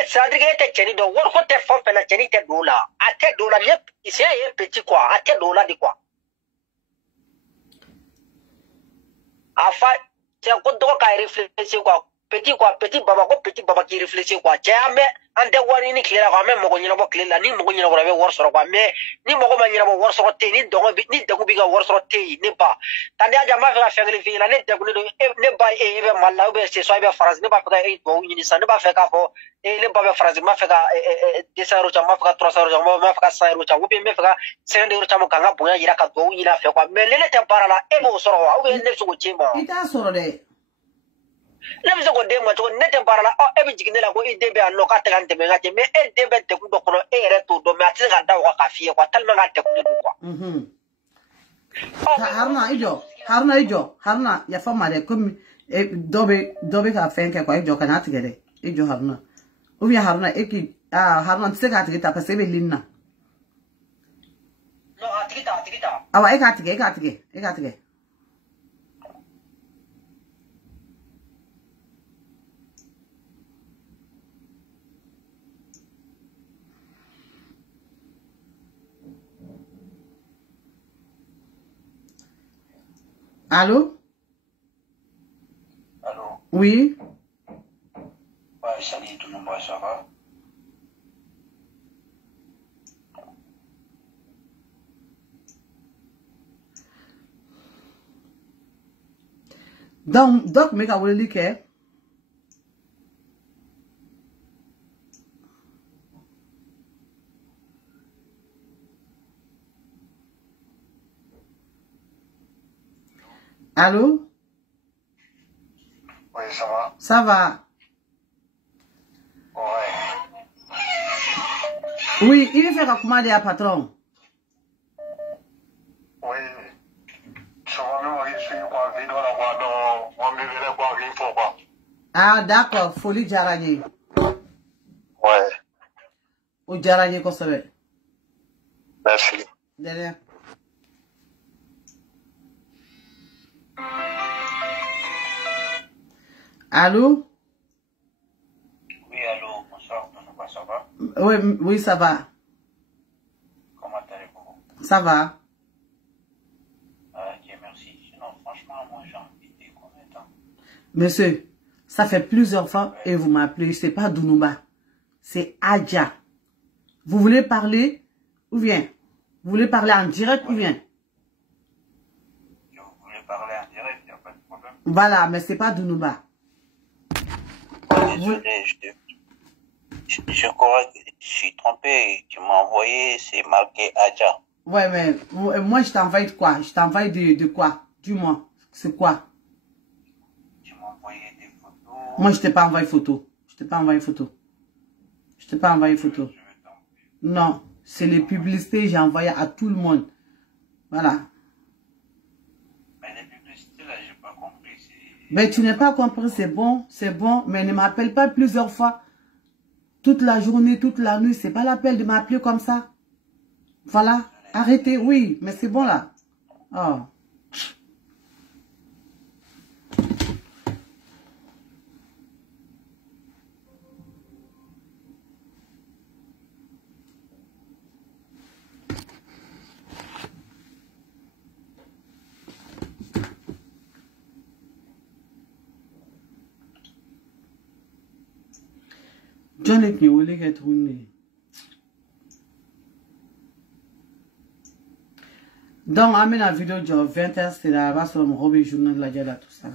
sadrige te cheni do wor ko te fon pela cheni te dola ate dola yep ise ye petit quoi ate dola di quoi afa te ko do ka réfléchir quoi petit baba qui réfléchit quoi tiambe ande wari ni klela ko même mo ko nyina bo klela ni mo ko nyina ko be wor soro quoi mais ni mo ko ma nyina bo wor soro te ni do ni de ko biga wor soro te ni ba tande aja ma fa fegli fi la ne de ko ne ba e be malla be se so be phrase ne ba fa e bo ni sa ne ba fa ka fo e le ba be phrase ma fa ka 200 euros ma fa ka 300 euros ma fa ka 100 euros ou bien me fa ka 500 euros mo kanga boya yira ka do ni na fa quoi mais le te para la e bo soro wa ou bien ne so ko chima ita soro de nem se ko de mo to nete barala o e bi jigine la ko e de be an ka te kan te me ngate me e de be te ku do kono e re to do me ati ga da ka fie kwa talma ga te ku ni kwa haruna ijo ya fa mare comme dobe ka fenke kwa ijo kana tigere ijo haruna o bien haruna haruna tse ka tigita pa sebe linna no atigita awa e ka tige Allô? Allô? Oui? Ouais, salut tout le monde, ça va? Donc, mais quand vous le dites, allô? Oui, ça va? Ça va? Ouais. Oui, il fait comment dire à patron? Oui. Ça va même, je suis quoi, vidéo là, quoi, donc, on me verrait quoi, il faut quoi. Ah, d'accord. Folie Djarani. Ouais. Ou Djarani, qu'on savait. Merci. Derrière. Allô? Oui, allô, bonsoir, ça va? Oui, oui, ça va. Comment allez-vous? Ça va. Dieu merci. Sinon, franchement, moi, j'ai envie de combien de temps? Monsieur, ça fait plusieurs fois et vous m'appelez. C'est pas Dounoumba. C'est Adja. Vous voulez parler ou bien? Vous voulez parler en direct ou bien? Je voulais parler en direct, il n'y a pas de problème. Voilà, mais c'est pas Dounoumba. Désolé, je crois que je suis trompé. Tu m'as envoyé, c'est marqué Adja. Ouais, mais moi, je t'envoie de quoi? Je t'envoie de quoi? Dis-moi, c'est quoi? Tu m'as envoyé des photos. Moi, je t'ai pas envoyé photo. Je t'ai pas envoyé photo. Je t'ai pas envoyé photo. Non, c'est les publicités que j'ai envoyées à tout le monde. Voilà. Mais les publicités, là, j'ai pas compris. Mais tu n'as pas compris, c'est bon, mais ne m'appelle pas plusieurs fois. Toute la journée, toute la nuit, c'est pas l'appel de m'appeler comme ça. Voilà, arrêtez, oui, mais c'est bon là. Oh. John est venu, il est tourné. Donc, amène la vidéo de 20h, c'est là, sur mon hobby journal de la diala, tout ça.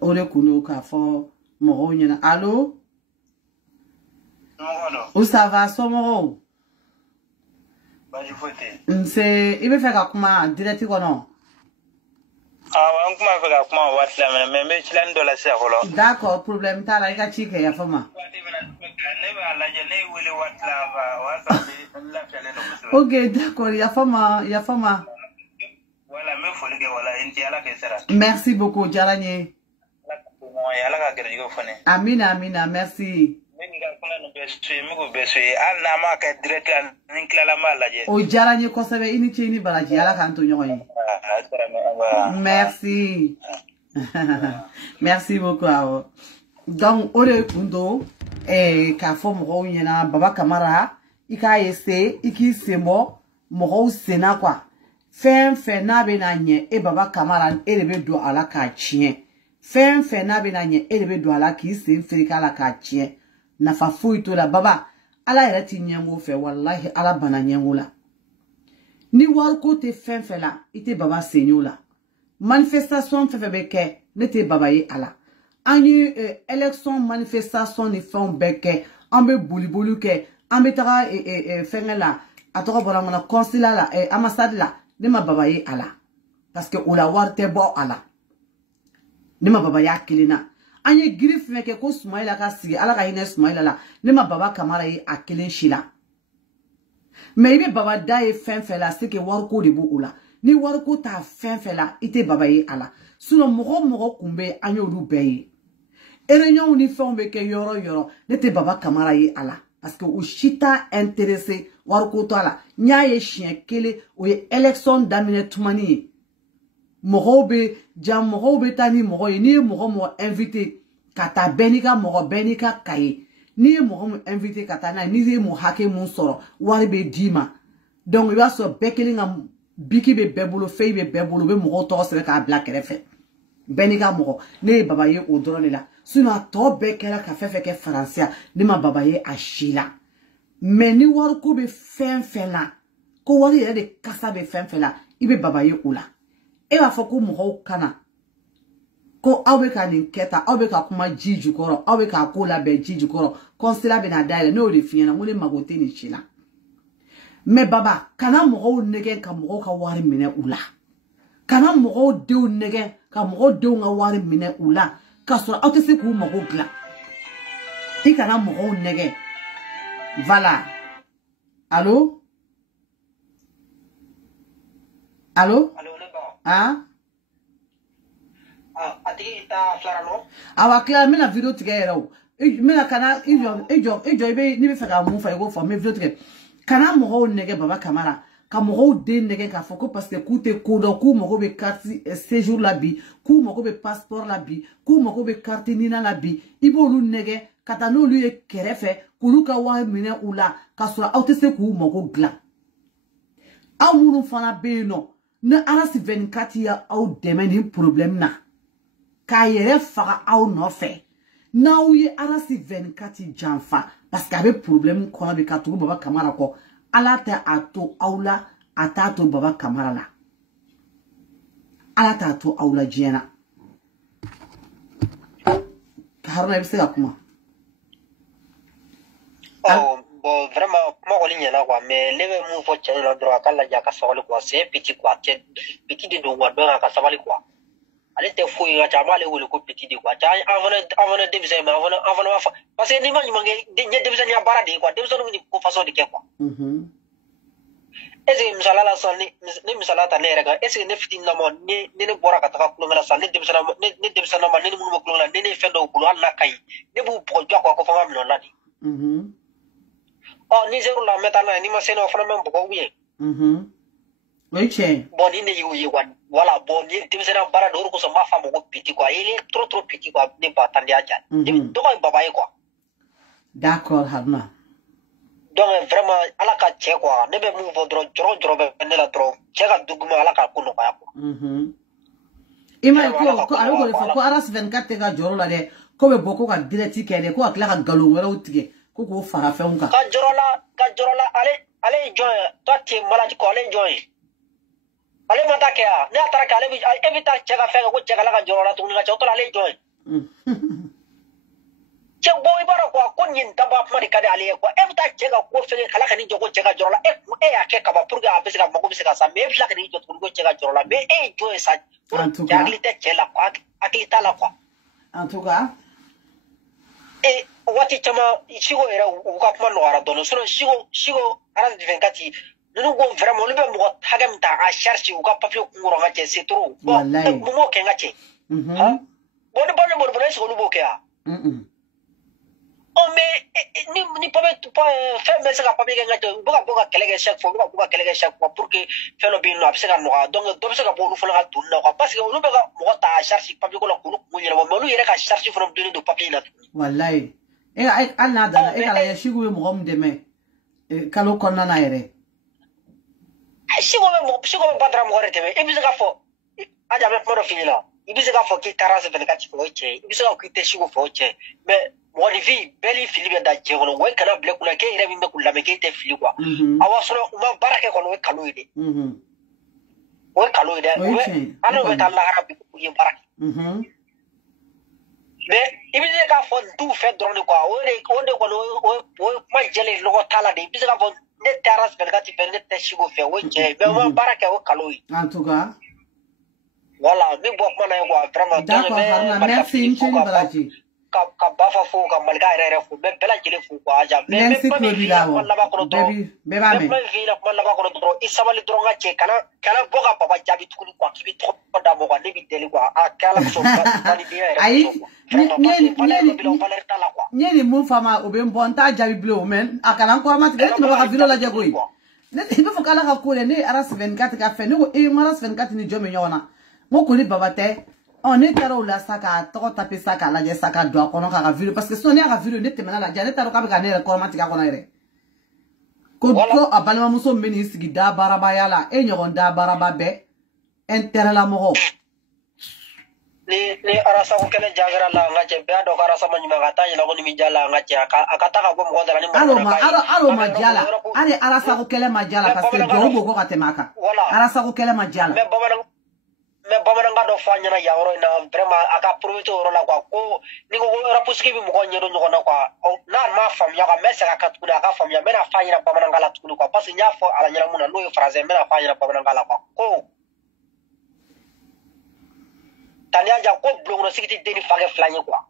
On est connu au café, mon hobby. Allô? Où ça va, Somoro? C'est, il veut faire comment, direct ou non? Ah, on commence à faire comment, WhatsApp, mais je l'ai dans la serre. D'accord, problème, t'as la chique, il y a fama. Ok, d'accord, il y a fama, il y a fama. Merci beaucoup, Djarani. Amina, Amina, merci. O Djarani, qu'on savait, initié ni balaji, à la canton. Merci. Merci beaucoup. Donc, au kundo, k'a fɔ mɔgɔw ɲɛna Baba Kamara, i k'a essayer, i k'i senbɔ mɔgɔw senna quoi. Fɛn fɛn n'a bɛ na ɲɛ, e Baba Kamara, e de bɛ don a la k'a tiɲɛ. Fɛn fɛn n'a bɛ na ɲɛ, e de bɛ don a la k'i sen fereke a la k'a tiɲɛ. Nafa foyi t'o la. Baba, Ala yɛrɛ ti ɲɛngo fɛ, wallahi Ala bana ɲɛngo la. Ni wariko tɛ fɛn fɛn la, i tɛ Baba senyo la. Manifestation fɛn fɛn bɛ kɛ, ne tɛ Baba ye a la. An ye élection manifestation ni fɛnw bɛɛ kɛ, an bɛ boli-boli kɛ, an bɛ taga fɛngɛ la, a tɔgɔ bɔra ŋana consulat la, ambassade la, ne ma Baba ye a la. Parce que o la wari tɛ bɔ a la. Ne ma Baba ye a kelen na. An ye giri fɛn kɛ ko Sumayila ka sigi, Ala ka hinɛ Sumayila la, ne ma Baba Kamara ye a kelen si la. Mais i bɛ Baba da ye fɛn fɛn la, c'est que wariko de b'o la. Ni wariko t'a fɛn fɛn la, i tɛ Baba ye a la. Sinon mɔgɔ mɔgɔ kun bɛ an y'olu bɛɛ ye. Réunion ni fɛnw bɛ kɛ yɔrɔ yɔrɔ, ne tɛ Baba Kamara ye a la. Parce que o si t'a intéressé wariko to a la. N y'a ye siɲɛ kelen, o ye élection daminɛ tumani ye. Mɔgɔw bɛ jan, mɔgɔw bɛ taa ni mɔgɔ ye. N'i ye mɔgɔ mɔgɔ invité ka taa bɛɛ n'i ka mɔgɔ, bɛɛ n'i ka ka ye. N'i ye mɔgɔ mun invité ka taa n'a ye, n'i ye mɔgɔ hakɛ mun sɔrɔ, wari bɛ d'i ma. Donc i b'a sɔrɔ bɛɛ kelen ka biki bɛ bɛɛ bolo, feuille bɛ bɛɛ bolo, u bɛ mɔgɔw tɔgɔ sɛbɛn k'a bila kɛrɛfɛ. Bɛɛ n'i ka mɔgɔ, ne ye Baba ye o dɔrɔn de la. Sinon a tɔ bɛɛ kɛra ka fɛn fɛn kɛ faransiya, ne ma Baba ye a si la. Mais ni wariko bɛ fɛn fɛn la, ko wari yɛrɛ de kasa bɛ fɛn fɛn la, i bɛ Baba ye o la. E b'a fɔ ko mɔgɔw kana, ko aw bɛ ka nin kɛ tan, aw bɛ ka kuma ji jukɔrɔ, aw bɛ ka ko labɛn ji jukɔrɔ, consulat bɛ na dayɛlɛ, ne y'o de f'i ɲɛna, n ko ne mago tɛ nin si la. Mais Baba, kana mɔgɔw nɛgɛn ka mɔgɔw ka wari minɛ u la. Kana mɔgɔw denw nɛgɛn ka mɔgɔw denw ka wari minɛ u la, k'a sɔrɔ aw tɛ se k'u mago dilan. I kana mɔgɔw nɛgɛn. Voilà. Allô? Allô? Allô, le bon. Hein? Ah, ati ta flarano awa clear me na video tigere o me na kana ijo ibe ni be faka mu fa ego for me video tigere kana mo nege Baba Camara ka mo de nege ka foko parce que coûte kodo ku mo be carte séjour la bi ku mo be passeport la bi ku mo be carte nina la bi ibo lu nege kata no lu e kerefe kulu ka wa mine ula ka so autese ku mo go gla amunu fana be no na arasi 24 ya au deme ni problème na ka yere faga au no fe na uye arasi 24 janfa parce que avec problème ko na be ka tu Baba Camara ko alata ato aula atato Baba Camara la alata ato aula jena Haruna ibse akuma oh bon vraiment moi on ligne là quoi mais leve mu fo tchè la droit kala ja ka sawali quoi c'est petit quoi petit de do wadon ka sawali quoi ale te fo yi ta ma le wole ko petit de quoi ta avant de visa ma avant fa parce que ni ma ngi de visa ni bara de quoi de visa ni ko façon de ke quoi est-ce que misala la san ni misala ta ne rega est-ce que ne fitin na mo ni bora ka ta ko ngala san ni de visa na ma ni mu ko ngala ni fendo bulu alla kai ne bu po jo ko fa ma mi la di oh ni zero la meta na ni ma seno fana men bugo wiye oui che bon ni ne yi wan voilà bon ni tim sena bara do ko so ma fa mo ko petit quoi il est trop petit quoi ne pas tandi aja do ko baba yi quoi d'accord Haruna donc vraiment ala ka che quoi ne be mu vodro joro be ne la tro che ga duguma ala ka kuno quoi ima ko ayo ko le fo ko aras 24 ga joro la de ko be boko ka direct kele ko akla ka galo wala utige ko fara fe unka ka joro la ale join toi ti malade ko ale join ale mata ke a ne atara ka ale bi evita chega fe ko chega la ka joro la tu ni ka choto ale join che boy bara ko nyin taba mari ka ale ko evita chega ko fe kala ka ni jogo chega joro la e ake ka ba purga abisika mo ko bisika sa me fla ka ni joto ko chega joro la me e join sa en tout cas aglite chela ko aglita la ko en tout cas e wati chama shigo era uka kuma no ara dono so shigo ara 24 nunu go vraiment lu be mo hagam ta a cherche uka papier ngoro ngache c'est trop bon mo ke ngache ha bon bon so lu boke a oh mais ni pas faire mais ça papier ngache boka kelege chaque fois boka kelege chaque fois pour que faire le bien no abseka no donc do besa bo lu fola ga tunna ko parce que lu be ga mo ta cherche papier ko la ko lu nyela mo lu yere ka cherche from de papier na wallahi ana dana ala ya shigo mo gom deme kalo konna na ere shigo be badra mo rete e biza ka fo aja me foro finila e biza ka fo ki tarase bele ka chifo che e biza ka te shigo fo che mais mo rivi beli filibe da je wono we kana ble kula ke ire bimbe kula me ke te fili kwa awa solo uma barake kono we kalo ide we kalo ide we alo be talla arabi ku ye barake mais ibize ka fo du fait drone quoi onde ko o ma jele logo tala de ibize ka fo ne terrasse ben gati ben ne shigo fe o je be ma baraka o kaloi en tout cas voilà mi bo ko na ko vraiment d'accord Haruna merci inchini balaji ka bafa fo ka malga ere fo be bela jele fo ko aja be baby beba me be vila ko la ba ko do isabali dronga che kana boga baba jabi tukuni kwa kibi to da mo ko ne bi deli kwa akala so ba ni dia ai ni mu fama obe mbonta jabi blo men akala ko ma tigre no ka vilo la jagoi ne be fo kala ka ko ne aras 24 ka fe ne ko e maras 24 ni jome nyona mo ko ni baba te on est taro la saka to taper saka la je saka do kono ka vilo parce que son ya ka vilo ne temena la jane taro ka be ka ne ko ma tiga kono ere ko ko abalma muso meni sigi da baraba yala e nyogon da baraba be entere la mo ni arasa ko kele jagara la ngache be do arasa ma nyima ngata ina ko ni mijala ngache akata ka go mo dara ni alo ma jala ale arasa ko kele ma jala parce que do go ko katemaka arasa ko kele ma jala me bamana ngado fanya na yawro ina vraiment aka profito ro la kwa ko ni ko ra puski bi mo ko nyedo nyoko na kwa na ma famya ka mesa ka tukuna ka famya mena fanya na bamana ngala tukuna kwa pasi nya fo ala nyala muna no phrase mena fanya na bamana ngala kwa ko tanya ja ko blongo no sikiti deni fage flanye kwa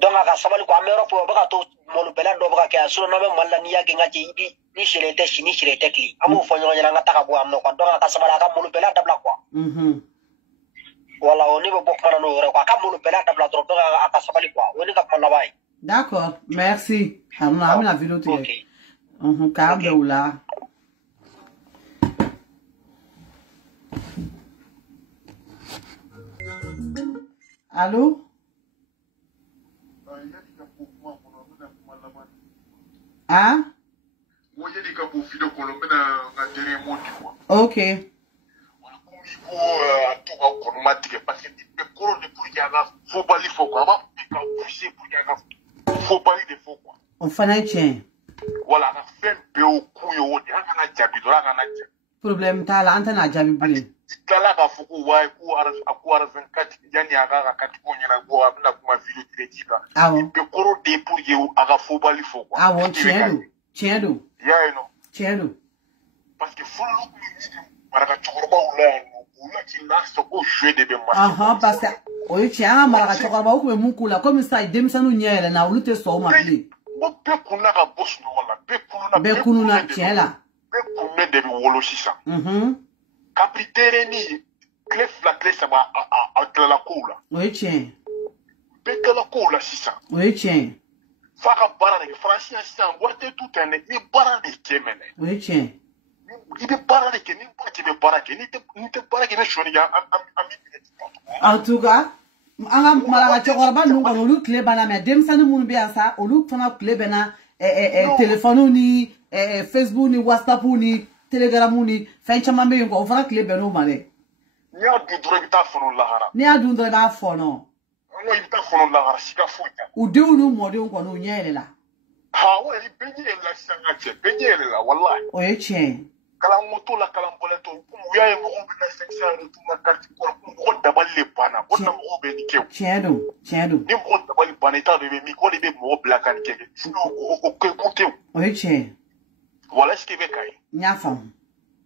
donc aka sabali kwa Europe baka to molu bela do baka ke asuna no me malla ni yake ngache ibi ni shirete shini shirete kli amu fonyo nyana ngata ka bo amno kwa donc aka sabala ka molu bela dabla kwa Voilà, on est beaucoup para no re quoi. Comme on bela tabla trop à kasabali quoi. On est capable là-bas. D'accord, merci. Hamna amina vidéo tu. OK. Kabe oula. Allô? Ah? Ok. On fait tien. Voilà, on a fait un peu au couille au dia, on a jabi, on a problème ta la anta na jabi bile. Kala ka fuku wai ku akwara zankati yani aga kati ko nyana go abna kuma video kritika. Awo. Be koro de pour you aga fobali fo quoi. Awo tiendo. Yeah, you know. Tiendo. Parce que faut le maraka chokorba ula ki na so ko jouer de be ma. Aha, parce que oyi tia maraka chokorba ku be mukula comme ça idemsanu nyele na ulute so ma bile. Bo pe kuna ka boss no wala be kununa tiela. Be kunna de wolo sisa. Capritere ni clef la clé ça va à la coula. Oui tiens. Be la coula sisa. Oui tiens. Faka bara de français ça warte tout un ni bara de kemene. Oui tiens. Ni be bara de ni pas ti be bara ke ni te bara ke be shoni ya en tout cas anga malaka chokorba nungo olu clé bana me demsani munu be asa olu fana clé bana téléphone ni Facebook ni WhatsApp ni Telegram ni fɛn caman bɛ yen quoi o fana tile bɛn n'o ma dɛ. N'i y'a dun dɔrɔn i bɛ taa fɔnɔ lahara. N'i y'a dun dɔrɔn i b'a fɔnɔ. I bɛ taa fɔnɔ lahara si ka foyi t'a la. U denw n'u mɔdenw kɔni u ɲɛ yɛlɛ la. Ha o yɛrɛ bɛɛ ɲɛ yɛlɛ la sisan ka cɛ bɛɛ ɲɛ yɛlɛ la walahi. O ye tiɲɛ ye. Kalan moto la kalan bɔlɛtɔ komi u y'a ye mɔgɔw bɛ na section de tun ka carte kɔrɔ ko mɔgɔ dabali de banna o na mɔgɔw bɛ nin kɛ o. Tiɲɛ don tiɲɛ don. Ni mɔgɔ dabali banna i t'a dɔn i bɛ min kɔ de bɛ mɔgɔ bila ka nin kɛ sinon o ko tɛ o. O ye tiɲɛ ye. Wala est-ce que i bɛ ka ye. N y'a faamu.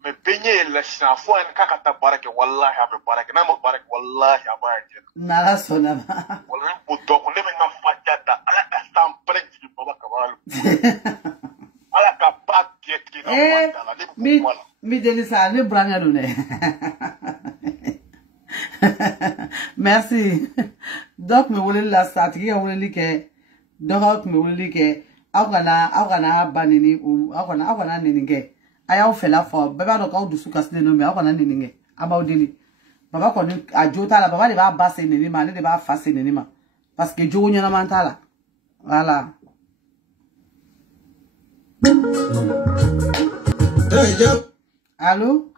Mais benye la sisan fo en k'a ka taa baara kɛ wallahi a bɛ baara kɛ n'a ma baara kɛ wallahi a b'a jɛ. N'Ala sɔnna ma. Wallahi ko donc ne bɛ n ka fatiya ta Ala ka san bɛɛ jigin Baba Kamara. Ala ka ba tigɛ ka fatiya la ne bɛ kuma la. Mi deli sa ne burankɛ don dɛ. Merci. Dɔ tun bɛ weleli la sa a tigi ka weleli kɛ dɔ tun bɛ weleli kɛ aw kana ba nini aw kana nini kɛ. A y'aw fɛla fɔ bɛɛ b'a dɔn k'aw dusu kasilen don mais aw kana nini kɛ a b'aw deli baba kɔni a jo t'a la baba de b'a ba se nini ma ale de b'a fa se nini ma parce que jogo ɲɛnaman t'a la voilà. Allô?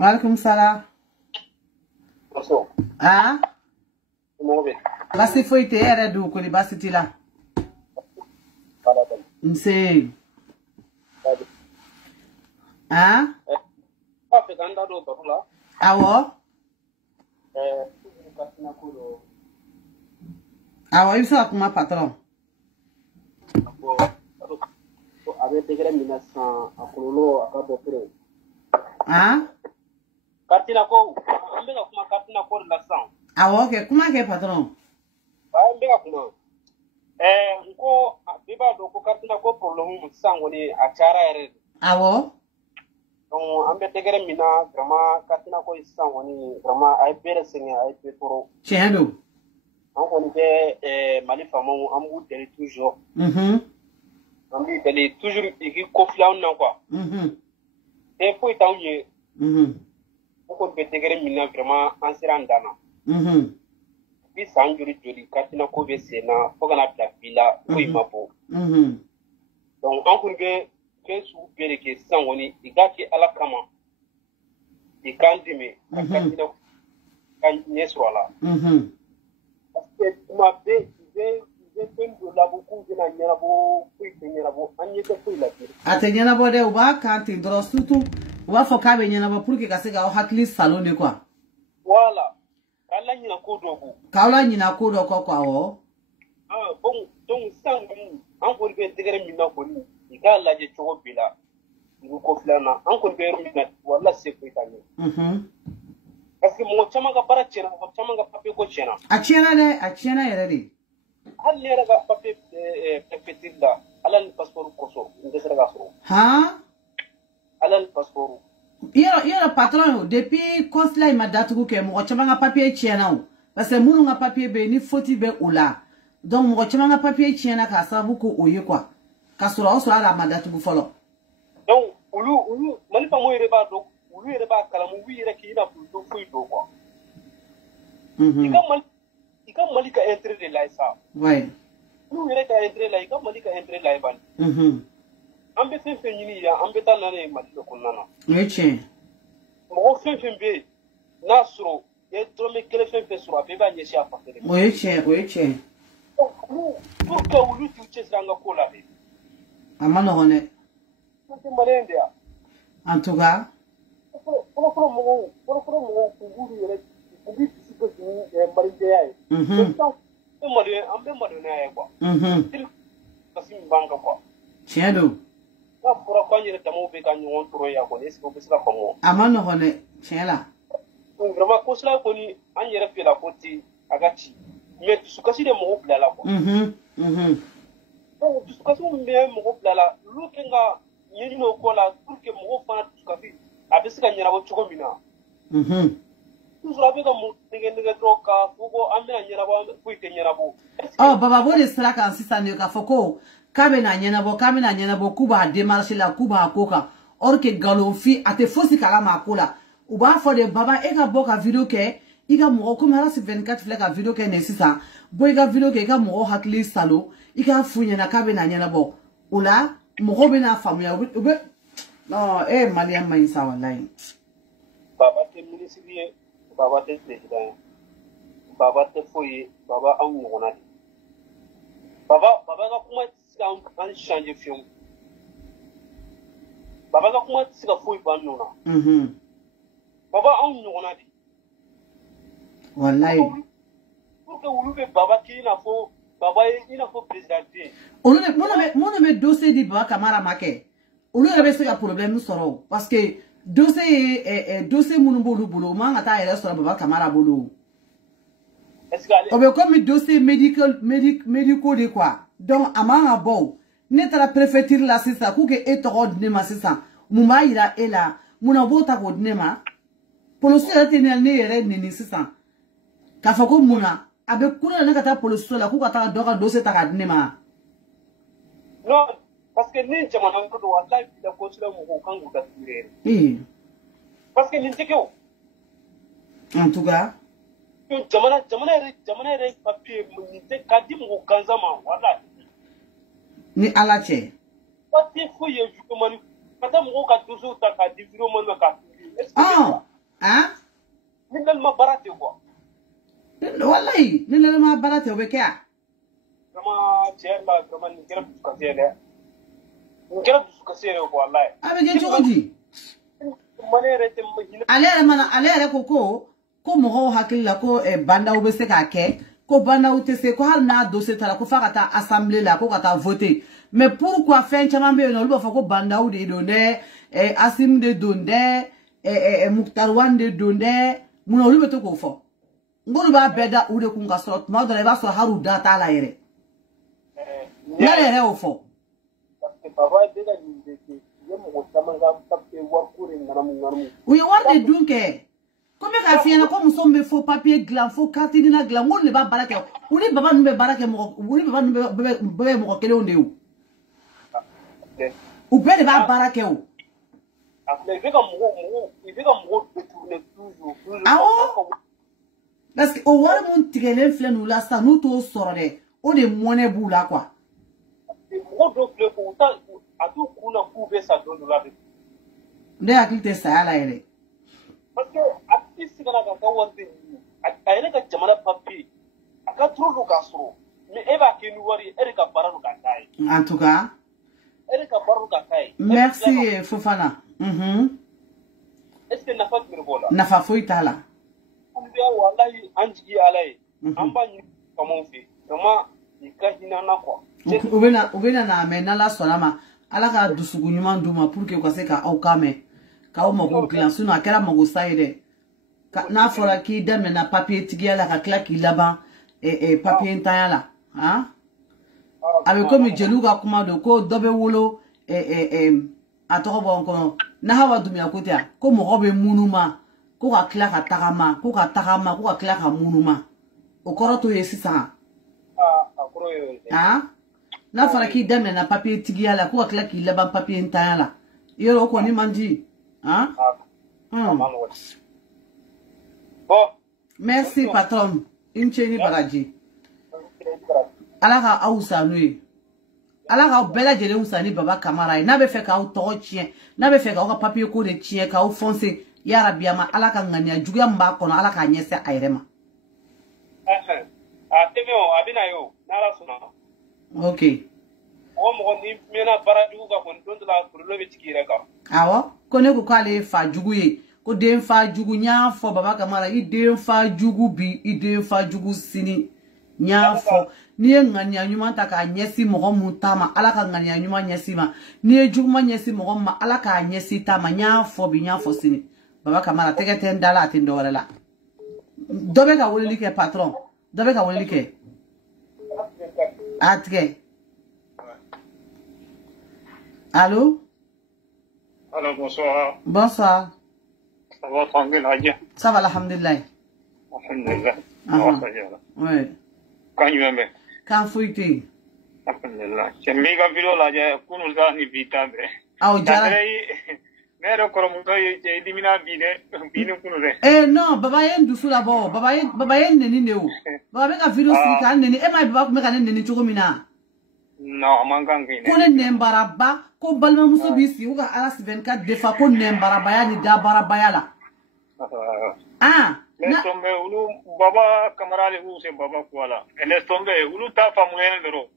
Maaleykum salaam. Ah? Basi foyi tɛ e yɛrɛ don kɔni basi t'i la. Nse. Ah? Awo? Awo, i bɛ se ka kuma patron. Ah? Awo, ok, kuma kɛ patron. Nko biba do ko kartina ko problème mu sango ni a cara yɛrɛ. Awo? Donc an bɛ degere min na vraiment kartina ko sango ni vraiment a ye bɛrɛ sɛgɛn a ye bɛɛ tɔɔrɔ. Tiɲɛ don. An kɔni bɛ Mali faamaw an b'u deli toujours. An b'u deli toujours i k'i kofili anw na quoi. Et foyi t'anw ye. An kɔni bɛ degere min na vraiment an sera an dan na. Bi san joli kartina ko bɛ sen na fo kana bila bi la foyi ma bɔ. Donc an kɔni bɛ fɛn sugu bɛɛ de kɛ sisan kɔni i k'a kɛ Ala kama i k'an dɛmɛ ka kartina ka ɲɛ sɔrɔ a la. Parce que tuma bɛɛ i bɛ fɛn dɔ labɔ k'u bɛna ɲɛnabɔ foyi tɛ ɲɛnabɔ an ɲɛ tɛ foyi la bilen. A tɛ ɲɛnabɔ dɛ u b'a kan ten dɔrɔn surtout u b'a fɔ k'a bɛ ɲɛnabɔ pour que ka se k'aw hakili salon de quoi. Voilà. K'aw la ɲina ko dɔ kɔ. K'aw la ɲina ko dɔ kɔ quoi awɔ. Donc sisan kɔni an kɔni bɛ degere min na kɔni i k'a lajɛ cogo bɛɛ la i bɛ ko filanan an kɔni bɛ yɔrɔ min na wala se foyi t'a ɲɛ. Parce que mɔgɔ caman ka baara tiɲɛna mɔgɔ caman ka papier ko tiɲɛna. A tiɲɛna dɛ a tiɲɛna yɛrɛ de. Hali ne yɛrɛ ka papier préfecture la Ala ni passeport kosɔn n tɛ se ka sɔrɔ. Han? Ala ni passeport. Il y a le patron, depuis quand cela il m'a daté que moi, tu m'as un papier tien, parce que mon papier, ni faut-il be ou là. Donc, moi, tu m'as un papier tien, à ça, vous couillez quoi. Car sur la m'a daté pour follow. Donc, Oulu, Malipa moi, il est pas donc, Oulu, il est pas calamou, il est qui n'a plus de fouille d'eau, quoi. Il comme Malika entrer de là, ça. Ouais. Nous, il est qu'à entrer là, il comme Malika entrer là, an bɛ fɛn fɛn ɲini yan an bɛ taa n'a ye mali de kɔnɔna na. O ye tiɲɛ. mɔgɔ fɛn fɛn bɛ yen n'a sɔrɔ i ye dɔrɔmɛ kelen fɛn fɛn sɔrɔ a bɛɛ b'a ɲɛsin a fa kelen ma. O ye tiɲɛ, o ye tiɲɛ. pour que olu t'u cɛsiri an ka ko la de. A ma nɔgɔn dɛ. an tɛ maliyɛn de yan. En tout cas. fɔlɔfɔlɔ mɔgɔw k'u b'u yɛrɛ u b'i dusu kɛ ni malijɛya ye. an bɛ maliyɛnya ye quoi. kasi min b'an kan quoi. Tiɲɛ don. n'a fɔra k'an yɛrɛ damaw bɛ ka ɲɔgɔn tɔɔrɔ yan kɔni est-ce que o bɛ se ka faamu. A ma nɔgɔn dɛ, tiɲɛ la. donc vraiment ko sira kɔni an yɛrɛ fɛ la ko ten a ka ci mais dusukasi de mɔgɔw bila la quoi. donc dusukasi min bɛ mɔgɔw bila la olu kan ka ɲɛɲini o ko la pour que mɔgɔw fana dusukasi a bɛ se ka ɲɛnabɔ cogo min na. toujours a bɛ ka mun nɛgɛ dɔrɔn k'a fɔ ko an bɛna ɲɛnabɔ foyi tɛ ɲɛnabɔ. Ɔ baba b'o de sira kan sisan de k'a fɔ ko k'a bɛna ɲɛnabɔ k'u b'a démarcher la k'u b'a ko kan or que galonfin a tɛ fosi kalama a ko la u b'a fɔ de baba e ka bɔ ka video kɛ i ka mɔgɔ komi ala si 24 filɛ ka video kɛ nin sisan bɔ i ka video kɛ i ka mɔgɔ hakili salo i k'a f'u ɲɛna k'a bɛna ɲɛnabɔ o la mɔgɔw bɛna faamuya u bɛ non maliyɛn man ɲi sa walayi. baba tɛ minisiri ye baba tɛ président ye baba tɛ foyi ye baba anw ɲɔgɔnna de baba ka kuma tɛ se ka an changer fiyewu baba ka kuma tɛ se ka foyi ban ninnu na baba anw ɲɔgɔnna de walayi pour que olu bɛ baba k'i n'a fɔ baba ye i n'a fɔ président den olu de minnu bɛ dossier di baba kamara ma kɛ olu yɛrɛ bɛ se ka problème sɔrɔ parce que dossier ye dossier minnu b'olu bolo o man ka taa yɛrɛ sɔrɔ baba kamara bolo o bɛ komi dossier médicaux de quoi donc a man ka bɔ ne taara préfecture la sisan k'u kɛ e tɔgɔ di ne ma sisan mun b'a yira e la munna b'o ta k'o di ne ma polisi yɛrɛ tɛ ne yɛrɛ neni sisan k'a fɔ ko munna a bɛ kura ne ka taa polisiso la k'u ka taa dɔ ka dossier ta k'a di ne ma. non parce que ni jamana ko don walayi bi da consulat mɔgɔw kan k'u datugu yɛrɛ. parce que nin tɛ kɛ o. en tout cas. jamana yɛrɛ papier nin tɛ k'a di mɔgɔ gansan ma walayi. ni ala cɛ. papier foyi ye vidéomani ka taa mɔgɔw ka dossier ta k'a di vidéomani ma k'a publier. ni nalima baara tɛ quoi. walayi ni nalima baara tɛ o bɛ kɛ a. vraiment tiɲɛ la vraiment nin kɛra dusukasi ye dɛ. nin kɛra dusukasi yɛrɛ quoi walayi. a bɛ kɛ cogo di. ale yɛrɛ ko mɔgɔw hakili la ko bandaw bɛ se k'a kɛ ko bandaw tɛ se ko hali n'a dossier taara ko f'a ka taa assemblée la ko ka taa voter mais pourquoi fɛn caman bɛ yen nɔ olu b'a fɔ ko bandaw de don dɛ Asim de don dɛ Muktarwan de don dɛ munna olu bɛ to k'o fɔ n k'olu b'a bɛɛ da u de kun ka sɔrɔ tuma dɔ la i b'a sɔrɔ hali u da t'a la yɛrɛ n'ale yɛrɛ y'o fɔ. parce que baba bɛ ka nin de kɛ u ye mɔgɔ caman ka papier wariko de ŋanamu. u ye wari de dun kɛ. Comme k'a f'i ɲɛna ko muso min bɛ fo papier dilan fo carte d'identité dilan n k'olu de b'a baara kɛ u ni baba ninnu bɛ baara kɛ u ni baba ninnu bɛɛ bɛ mɔgɔ kelenw de ye o u bɛɛ de b'a baara kɛ o. i bɛ ka mɔgɔw détourner toujours. awɔ parce que o wari mun tigɛlen filɛ nin la sisan n'u t'o sɔrɔ dɛ o de mɔnɛ b'u la quoi. mɔgɔ dɔw filɛ k'u ta a t'u kun na k'u bɛ sa don dɔ la de. ne hakili tɛ saya la yɛrɛ. parce que a tɛ se ka na ka wari de ɲini a yɛrɛ ka jamana papier a ka turu don k'a sɔrɔ mais e b'a kɛ ni wari ye e de ka baara don ka taa ye. en tout cas. e de ka baara don ka taa ye. merci Fofana. est ce que nafa jumɛn b'o la. nafa foyi t'a la. an bɛ walayi an jigi ye ala ye. an b'a ɲini faamaw fɛ vraiment i ka hinɛ an na quoi. u bɛna na mɛn n'ala sɔnna ma ala ka dusukun ɲuman d'u ma pour que u ka se ka aw kan mɛn. K'aw mago dilan sinon a kɛra mago sa ye dɛ n'a fɔra k'i daminɛna papier tigiya la ka tila k'i laban papier ntanya la a bɛ komi jeliw ka kuma don ko dɔ bɛ wolo a tɔgɔ bɔ n kɔnɔ n'a hawa dumiya ko tɛ yan ko mɔgɔ bɛ munu ma ko ka tila ka tagama ko ka tagama ko ka tila ka munu ma o kɔrɔ to ye sisan n'a fɔra k'i daminɛna papiye tigiya la ko ka tila k'i laban papiye ntanya la yɔrɔ o kɔni man di merci patron i ni ce ni baraji ala ka aw sa n'o ye ala ka bɛɛ lajɛlen sa ni Baba Kamara ye n'a bɛ fɛ k'aw tɔgɔ tiɲɛ n'a bɛ fɛ k'aw ka papiye ko de tiɲɛ k'aw foncer yarabi ama ala ka ŋaniya juguya min b'a kɔnɔ ala k'a ɲɛsin a yɛrɛ ma. a tɛmɛ o a bɛna ye o n'ala sɔnna. ok. mɔgɔ mɔgɔ ni mɛnna baara jugu kan kɔni don dɔ la kɔlɔlɔ bɛ jigin i yɛrɛ kan. awɔ ko ne ko k'ale ye fa jugu ye ko den fa jugu n y'a fɔ Baba Kamara i den fa jugu bi i den fa jugu sini n y'a fɔ n'i ye ŋaniya ɲuman ta k'a ɲɛsin mɔgɔ mun ta ma ala ka ŋaniya ɲuman ɲɛsin ma n'i ye juguman ɲɛsin mɔgɔ min ma ala k'a ɲɛsin ta ma n y'a fɔ bi n y'a fɔ sini Baba Kamara tɛgɛ tɛ n da la a tɛ n dɔ wɛrɛ la dɔ bɛ ka weleli kɛ patron dɔ bɛ ka weleli kɛ a tigɛ allo. Allô, bonsoir. Bonsoir. Ça va tranquille, Adja? Ça va, alhamdulillah. Alhamdulillah. Oui. Quand tu m'aimes? Quand fouille. Alhamdulillah. C'est méga vidéo là, j'ai connu ça ni vita. Ah, au jara. Mais le corps j'ai éliminé bine kunure. Eh non, baba yen dusu la bo, baba yen neni neo. Baba be ka vidéo si kan neni, e ma baba me kan neni chogo mina. Non, mankan kine. Ko ne nembaraba, ko balma muso bi si uga alas 24 defa ko nembaraba ya ni da baraba ya la. Laisse tomber, ulu Baba Kamara le ou c'est Baba Kuala. Laisse tomber, ulu ta femme ngero.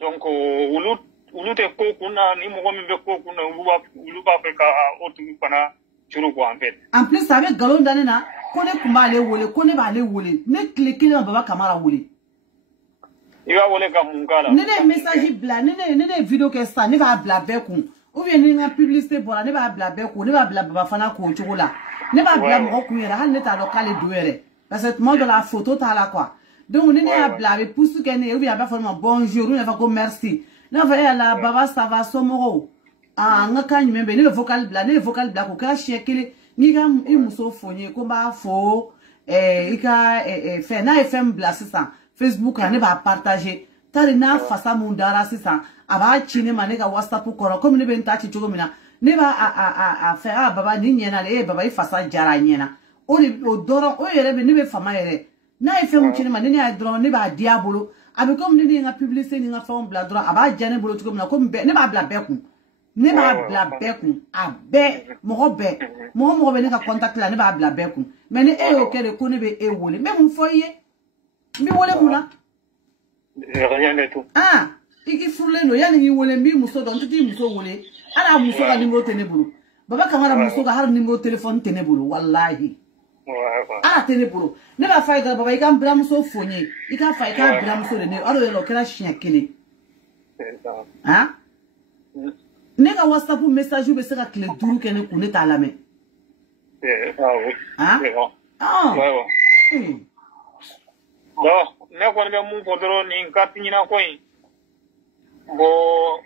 Donc ulu te ko kuna ni mo mi be ko kuna ulu ba fe ka otu pana churu ko en fait. En plus avec galon dane na, ko ne kuma le wole, ko ne ba le wole. Ne cliquer na Baba Kamara wole. Iba wole ka mungala. Ne message bla, ne vidéo ke sa, ne ba bla be kun. Ou bien ni nga publicité bora, ne ba bla be kun, ne ba bla Baba Fana ko churu la. Ne ba bla mo ko yera, hal ne ta do kale do yere. Parce que tout le monde de la photo ta la quoi. Donc ne a bla be pousse que ne ou bien ba forma bonjour, ne va ko merci. Ne va la Baba ça va somoro. Nga kan membe ne vocal bla ko ka shekele ni ga i muso fonye ko ba fo ika fe na FM bla ça. Facebook ne ba partager. Tari na fasa mundara sisa aba chine mane ka WhatsApp ko comme ne be nta chi chogo mina. Ne ba a faire baba ni nyena le baba i fasa jara nyena o doro o yere be ne be fama yere na ife mu chine ma ne ya doro ne ba diabolo abi comme ne nga publicité ni nga fam bla doro aba jane bolo tuko na comme ne ba bla beku ne ba bla beku abe mo be ne ka contact la ne ba bla beku mais ne e o kere ko ne be e wole me mu foye mi wole mu la rien de tout iki furle no yani ni wole mbi muso don titi muso wole ala muso ka numéro tenebulu Baba Kamara muso ka har numéro téléphone tenebulu wallahi tenebulu ne ba fay ga baba i kan bra muso fonye i kan fay ka bra muso de ne aro lo kera chien kele ne ka WhatsApp message be se ka clé duru kene ku ne ta la me ne ko ne mu fodoro ni ngati ni na koy bo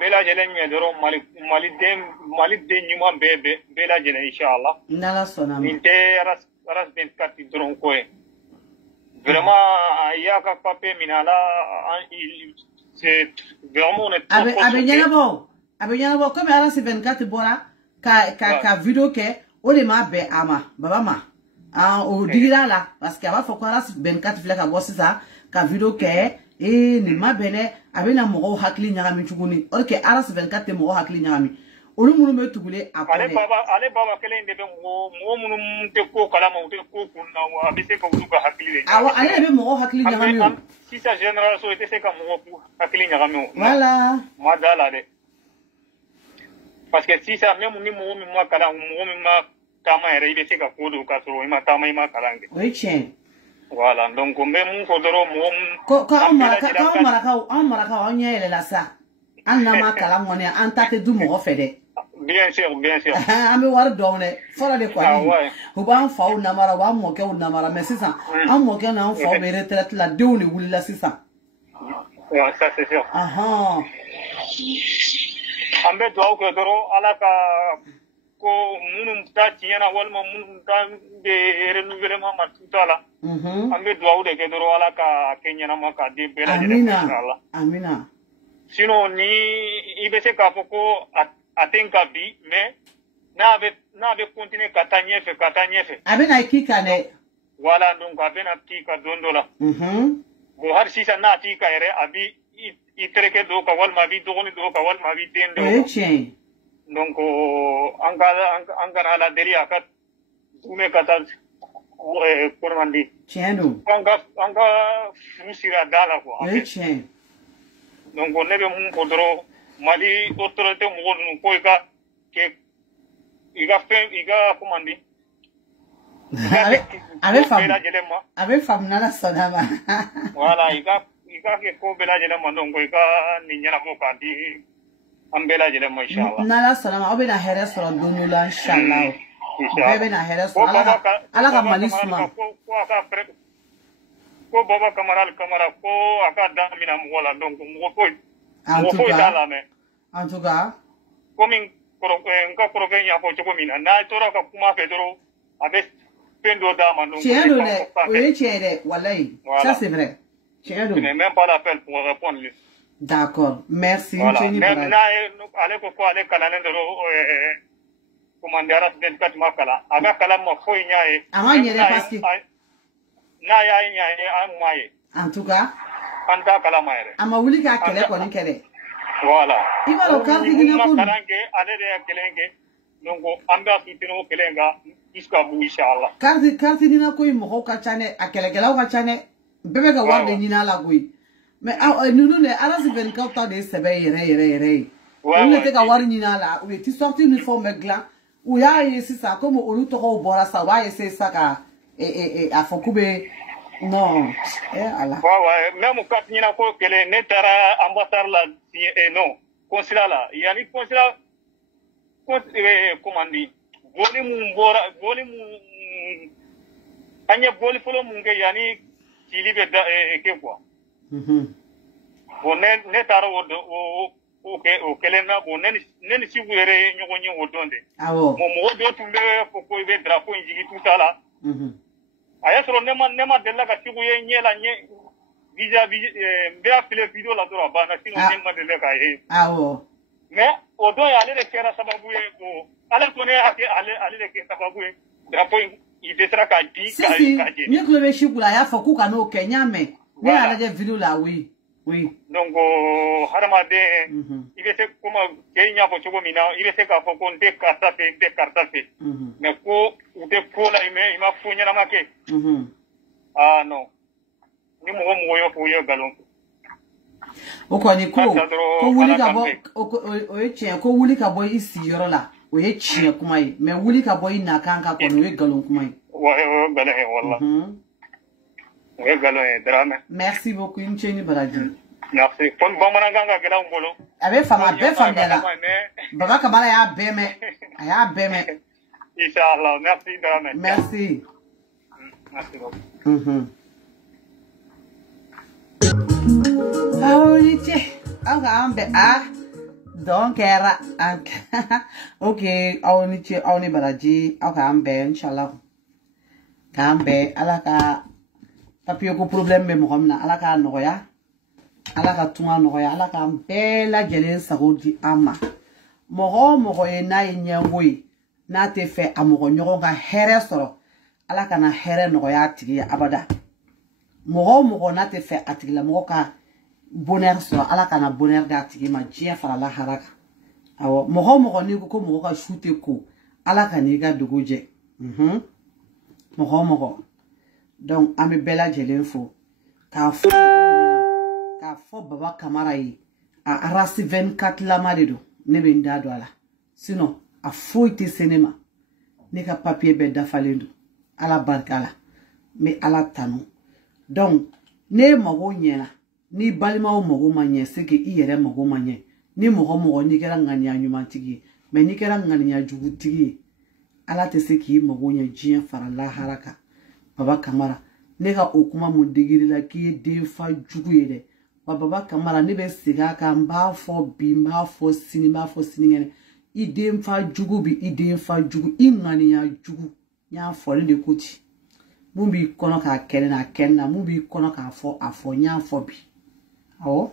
bela jelen mi doro mali den nyuma bebe bela jelen inshallah nala sona inte aras den kati doron koy vraiment ya ka pape minala c'est vraiment abe nyana bo comme aras 24 bora ka vidéo ke o le ma be ama baba ma o dira la parce que aba fo ko aras 24 fle ka bo sisa ka vidéo ke ni ma bene abena mo hakli nyagami chuguni ok aras 24 mo hakli nyagami olu munu me tugule ale baba kele ndebe mo munu te ko kala mo te ko kunna wa abise ka utuka hakli le ale be mo hakli nyagami si sa général so ete se ka mo hakli nyagami voilà madala de parce que si ça même ni mo mi ma kala mo mi ma tama ere ibe se ka ko do ka so ma tama ma kala nge oui chen voilà donc on met mon fodoro mon ka maraka on yele la sa anna ma kala ngone an tate du mo fede bien sûr ami war donne fora de quoi ho ban faw na mara wa mo ke na mara mais ça an mo ke na faw be retraite la de on wuli la ça ça c'est sûr ambe duaw ke doro ala ka ko munum ta tiena walma munum ta de renouvellement matutala ambe duaw de ke doro ala ka kenya na maka de bela de inshallah amina sino ni ibese ka foko atenka bi mais na be continuer katanye fe abena kika ne wala donc abena kika dondola bo har sisa na tika ere abi itreke do ka walma bi dogoni do ka walma bi dendo donc angara la delia kat dume kata kormandi chenu anga fusira dala ko donc on nebe mun kodro mali autorité mo no ko ka ke iga komandi ave fam nala sonama wala iga ke ko bela jele mo donc iga ni nyala mo kandi ambela jele mo inshallah nala sonama obe na here so donula inshallah obe na here so ala ka malisma ko baba kamara ko aka damina mo wala donc mo ko dala me en tout cas comme nka koroke nya ko choko mina na tora ka kuma fedoro abe pendo dama donc tiens oui tiens wallahi ça c'est vrai tiens je n'ai même pas l'appel pour répondre d'accord merci même na ale ko ale kala ndero commandera 24 makala aga kala mo fo nyaaye amanyere parce que na ya nyaaye amaye en tout cas anta kala maere ama wuli ka kele ko ni kele voilà iba lo karti gina ko karange ale de kelenge donc amba fitino kelenga iska bu inshallah karti dina ko mo ka chane akelegela ka chane bebe ga warde nyina la gui mais nunu ne ala se 24 ans de sebe yere on ne te ka war nyina la ou ti sorti uniforme glan ou ya yesi sa comme olu to ko bora sa wa yesi sa ka afokube non ala ouais même quand nyina ko kele netara ambassade la non consulat la yani consulat comment dit boli mu anya boli folo mu nge yani kilibe da ke quoi bon netara o kele na bon nen si were nyoko nyi wodonde awo mo do tumbe ko be drapeau njigi tutala aya soro nema della ka tigu ye nyela nye visa mbea file video la dora bana sino nema della ka awo mais odo ya ale kera sababu ye ko ale ko ne ake ale ke sababu ye drapeau i desra ka di ka je ni ko be shikula ya foku ka no Kenya me ne ala de video la oui donc harama de ibese kuma Kenya ko chogo mina ibese ka foko nte karta fe mais ko ute kola ima funya na make non ni mo yo galon oko ni ko wuli ka bo o eche ko wuli ka bo isi yoro la o eche kuma yi mais wuli ka bo ina kanka ko no galon kuma yi galon wallah galon merci beaucoup Ncheni Baraji merci pon bomana ganga gela ngolo abe fama dela baba kamala ya beme inshallah merci drame merci beaucoup Aoniche ambe donc era okay aoni Baraji ambe inshallah kambe alaka papier ko problème be mo xamna alaka noya alaka tunga noya alaka bela jelen sagodi ama mogo ye na yenyangoyi na te fe amogo nyogo ga here soro alaka na here noya tigi abada mogo na te fe atigila mogo ka bonheur soro alaka na bonheur ga tigi ma jia fara la haraka awo mogo ni ko mogo ka shute ko alaka ni ga dogoje mogo donc ame bela jelen fo ka fo baba kamara yi a arasi 24 la madedo ne be ndado ala sinon a foite cinema ne ka papier be dafalendo ala barkala mais ala tanu donc ne mago nyena ni balima o mago manye seke iyere mago manye ni mogo ni kera ngani ya nyumantigi mais ni kera ngani ya jugutigi ala te seki mago nya jien fara la haraka baba kamara ne ka okuma mun digiri la ki den fa jugu yede wa baba Kamara ne be siga ka mba fo bi mba fo sini ngene idem fa jugu bi idem fa jugu ingani ya jugu nya fo le kuti mumbi kono ka kele na kenna mumbi kono ka fo afo nya fo bi awo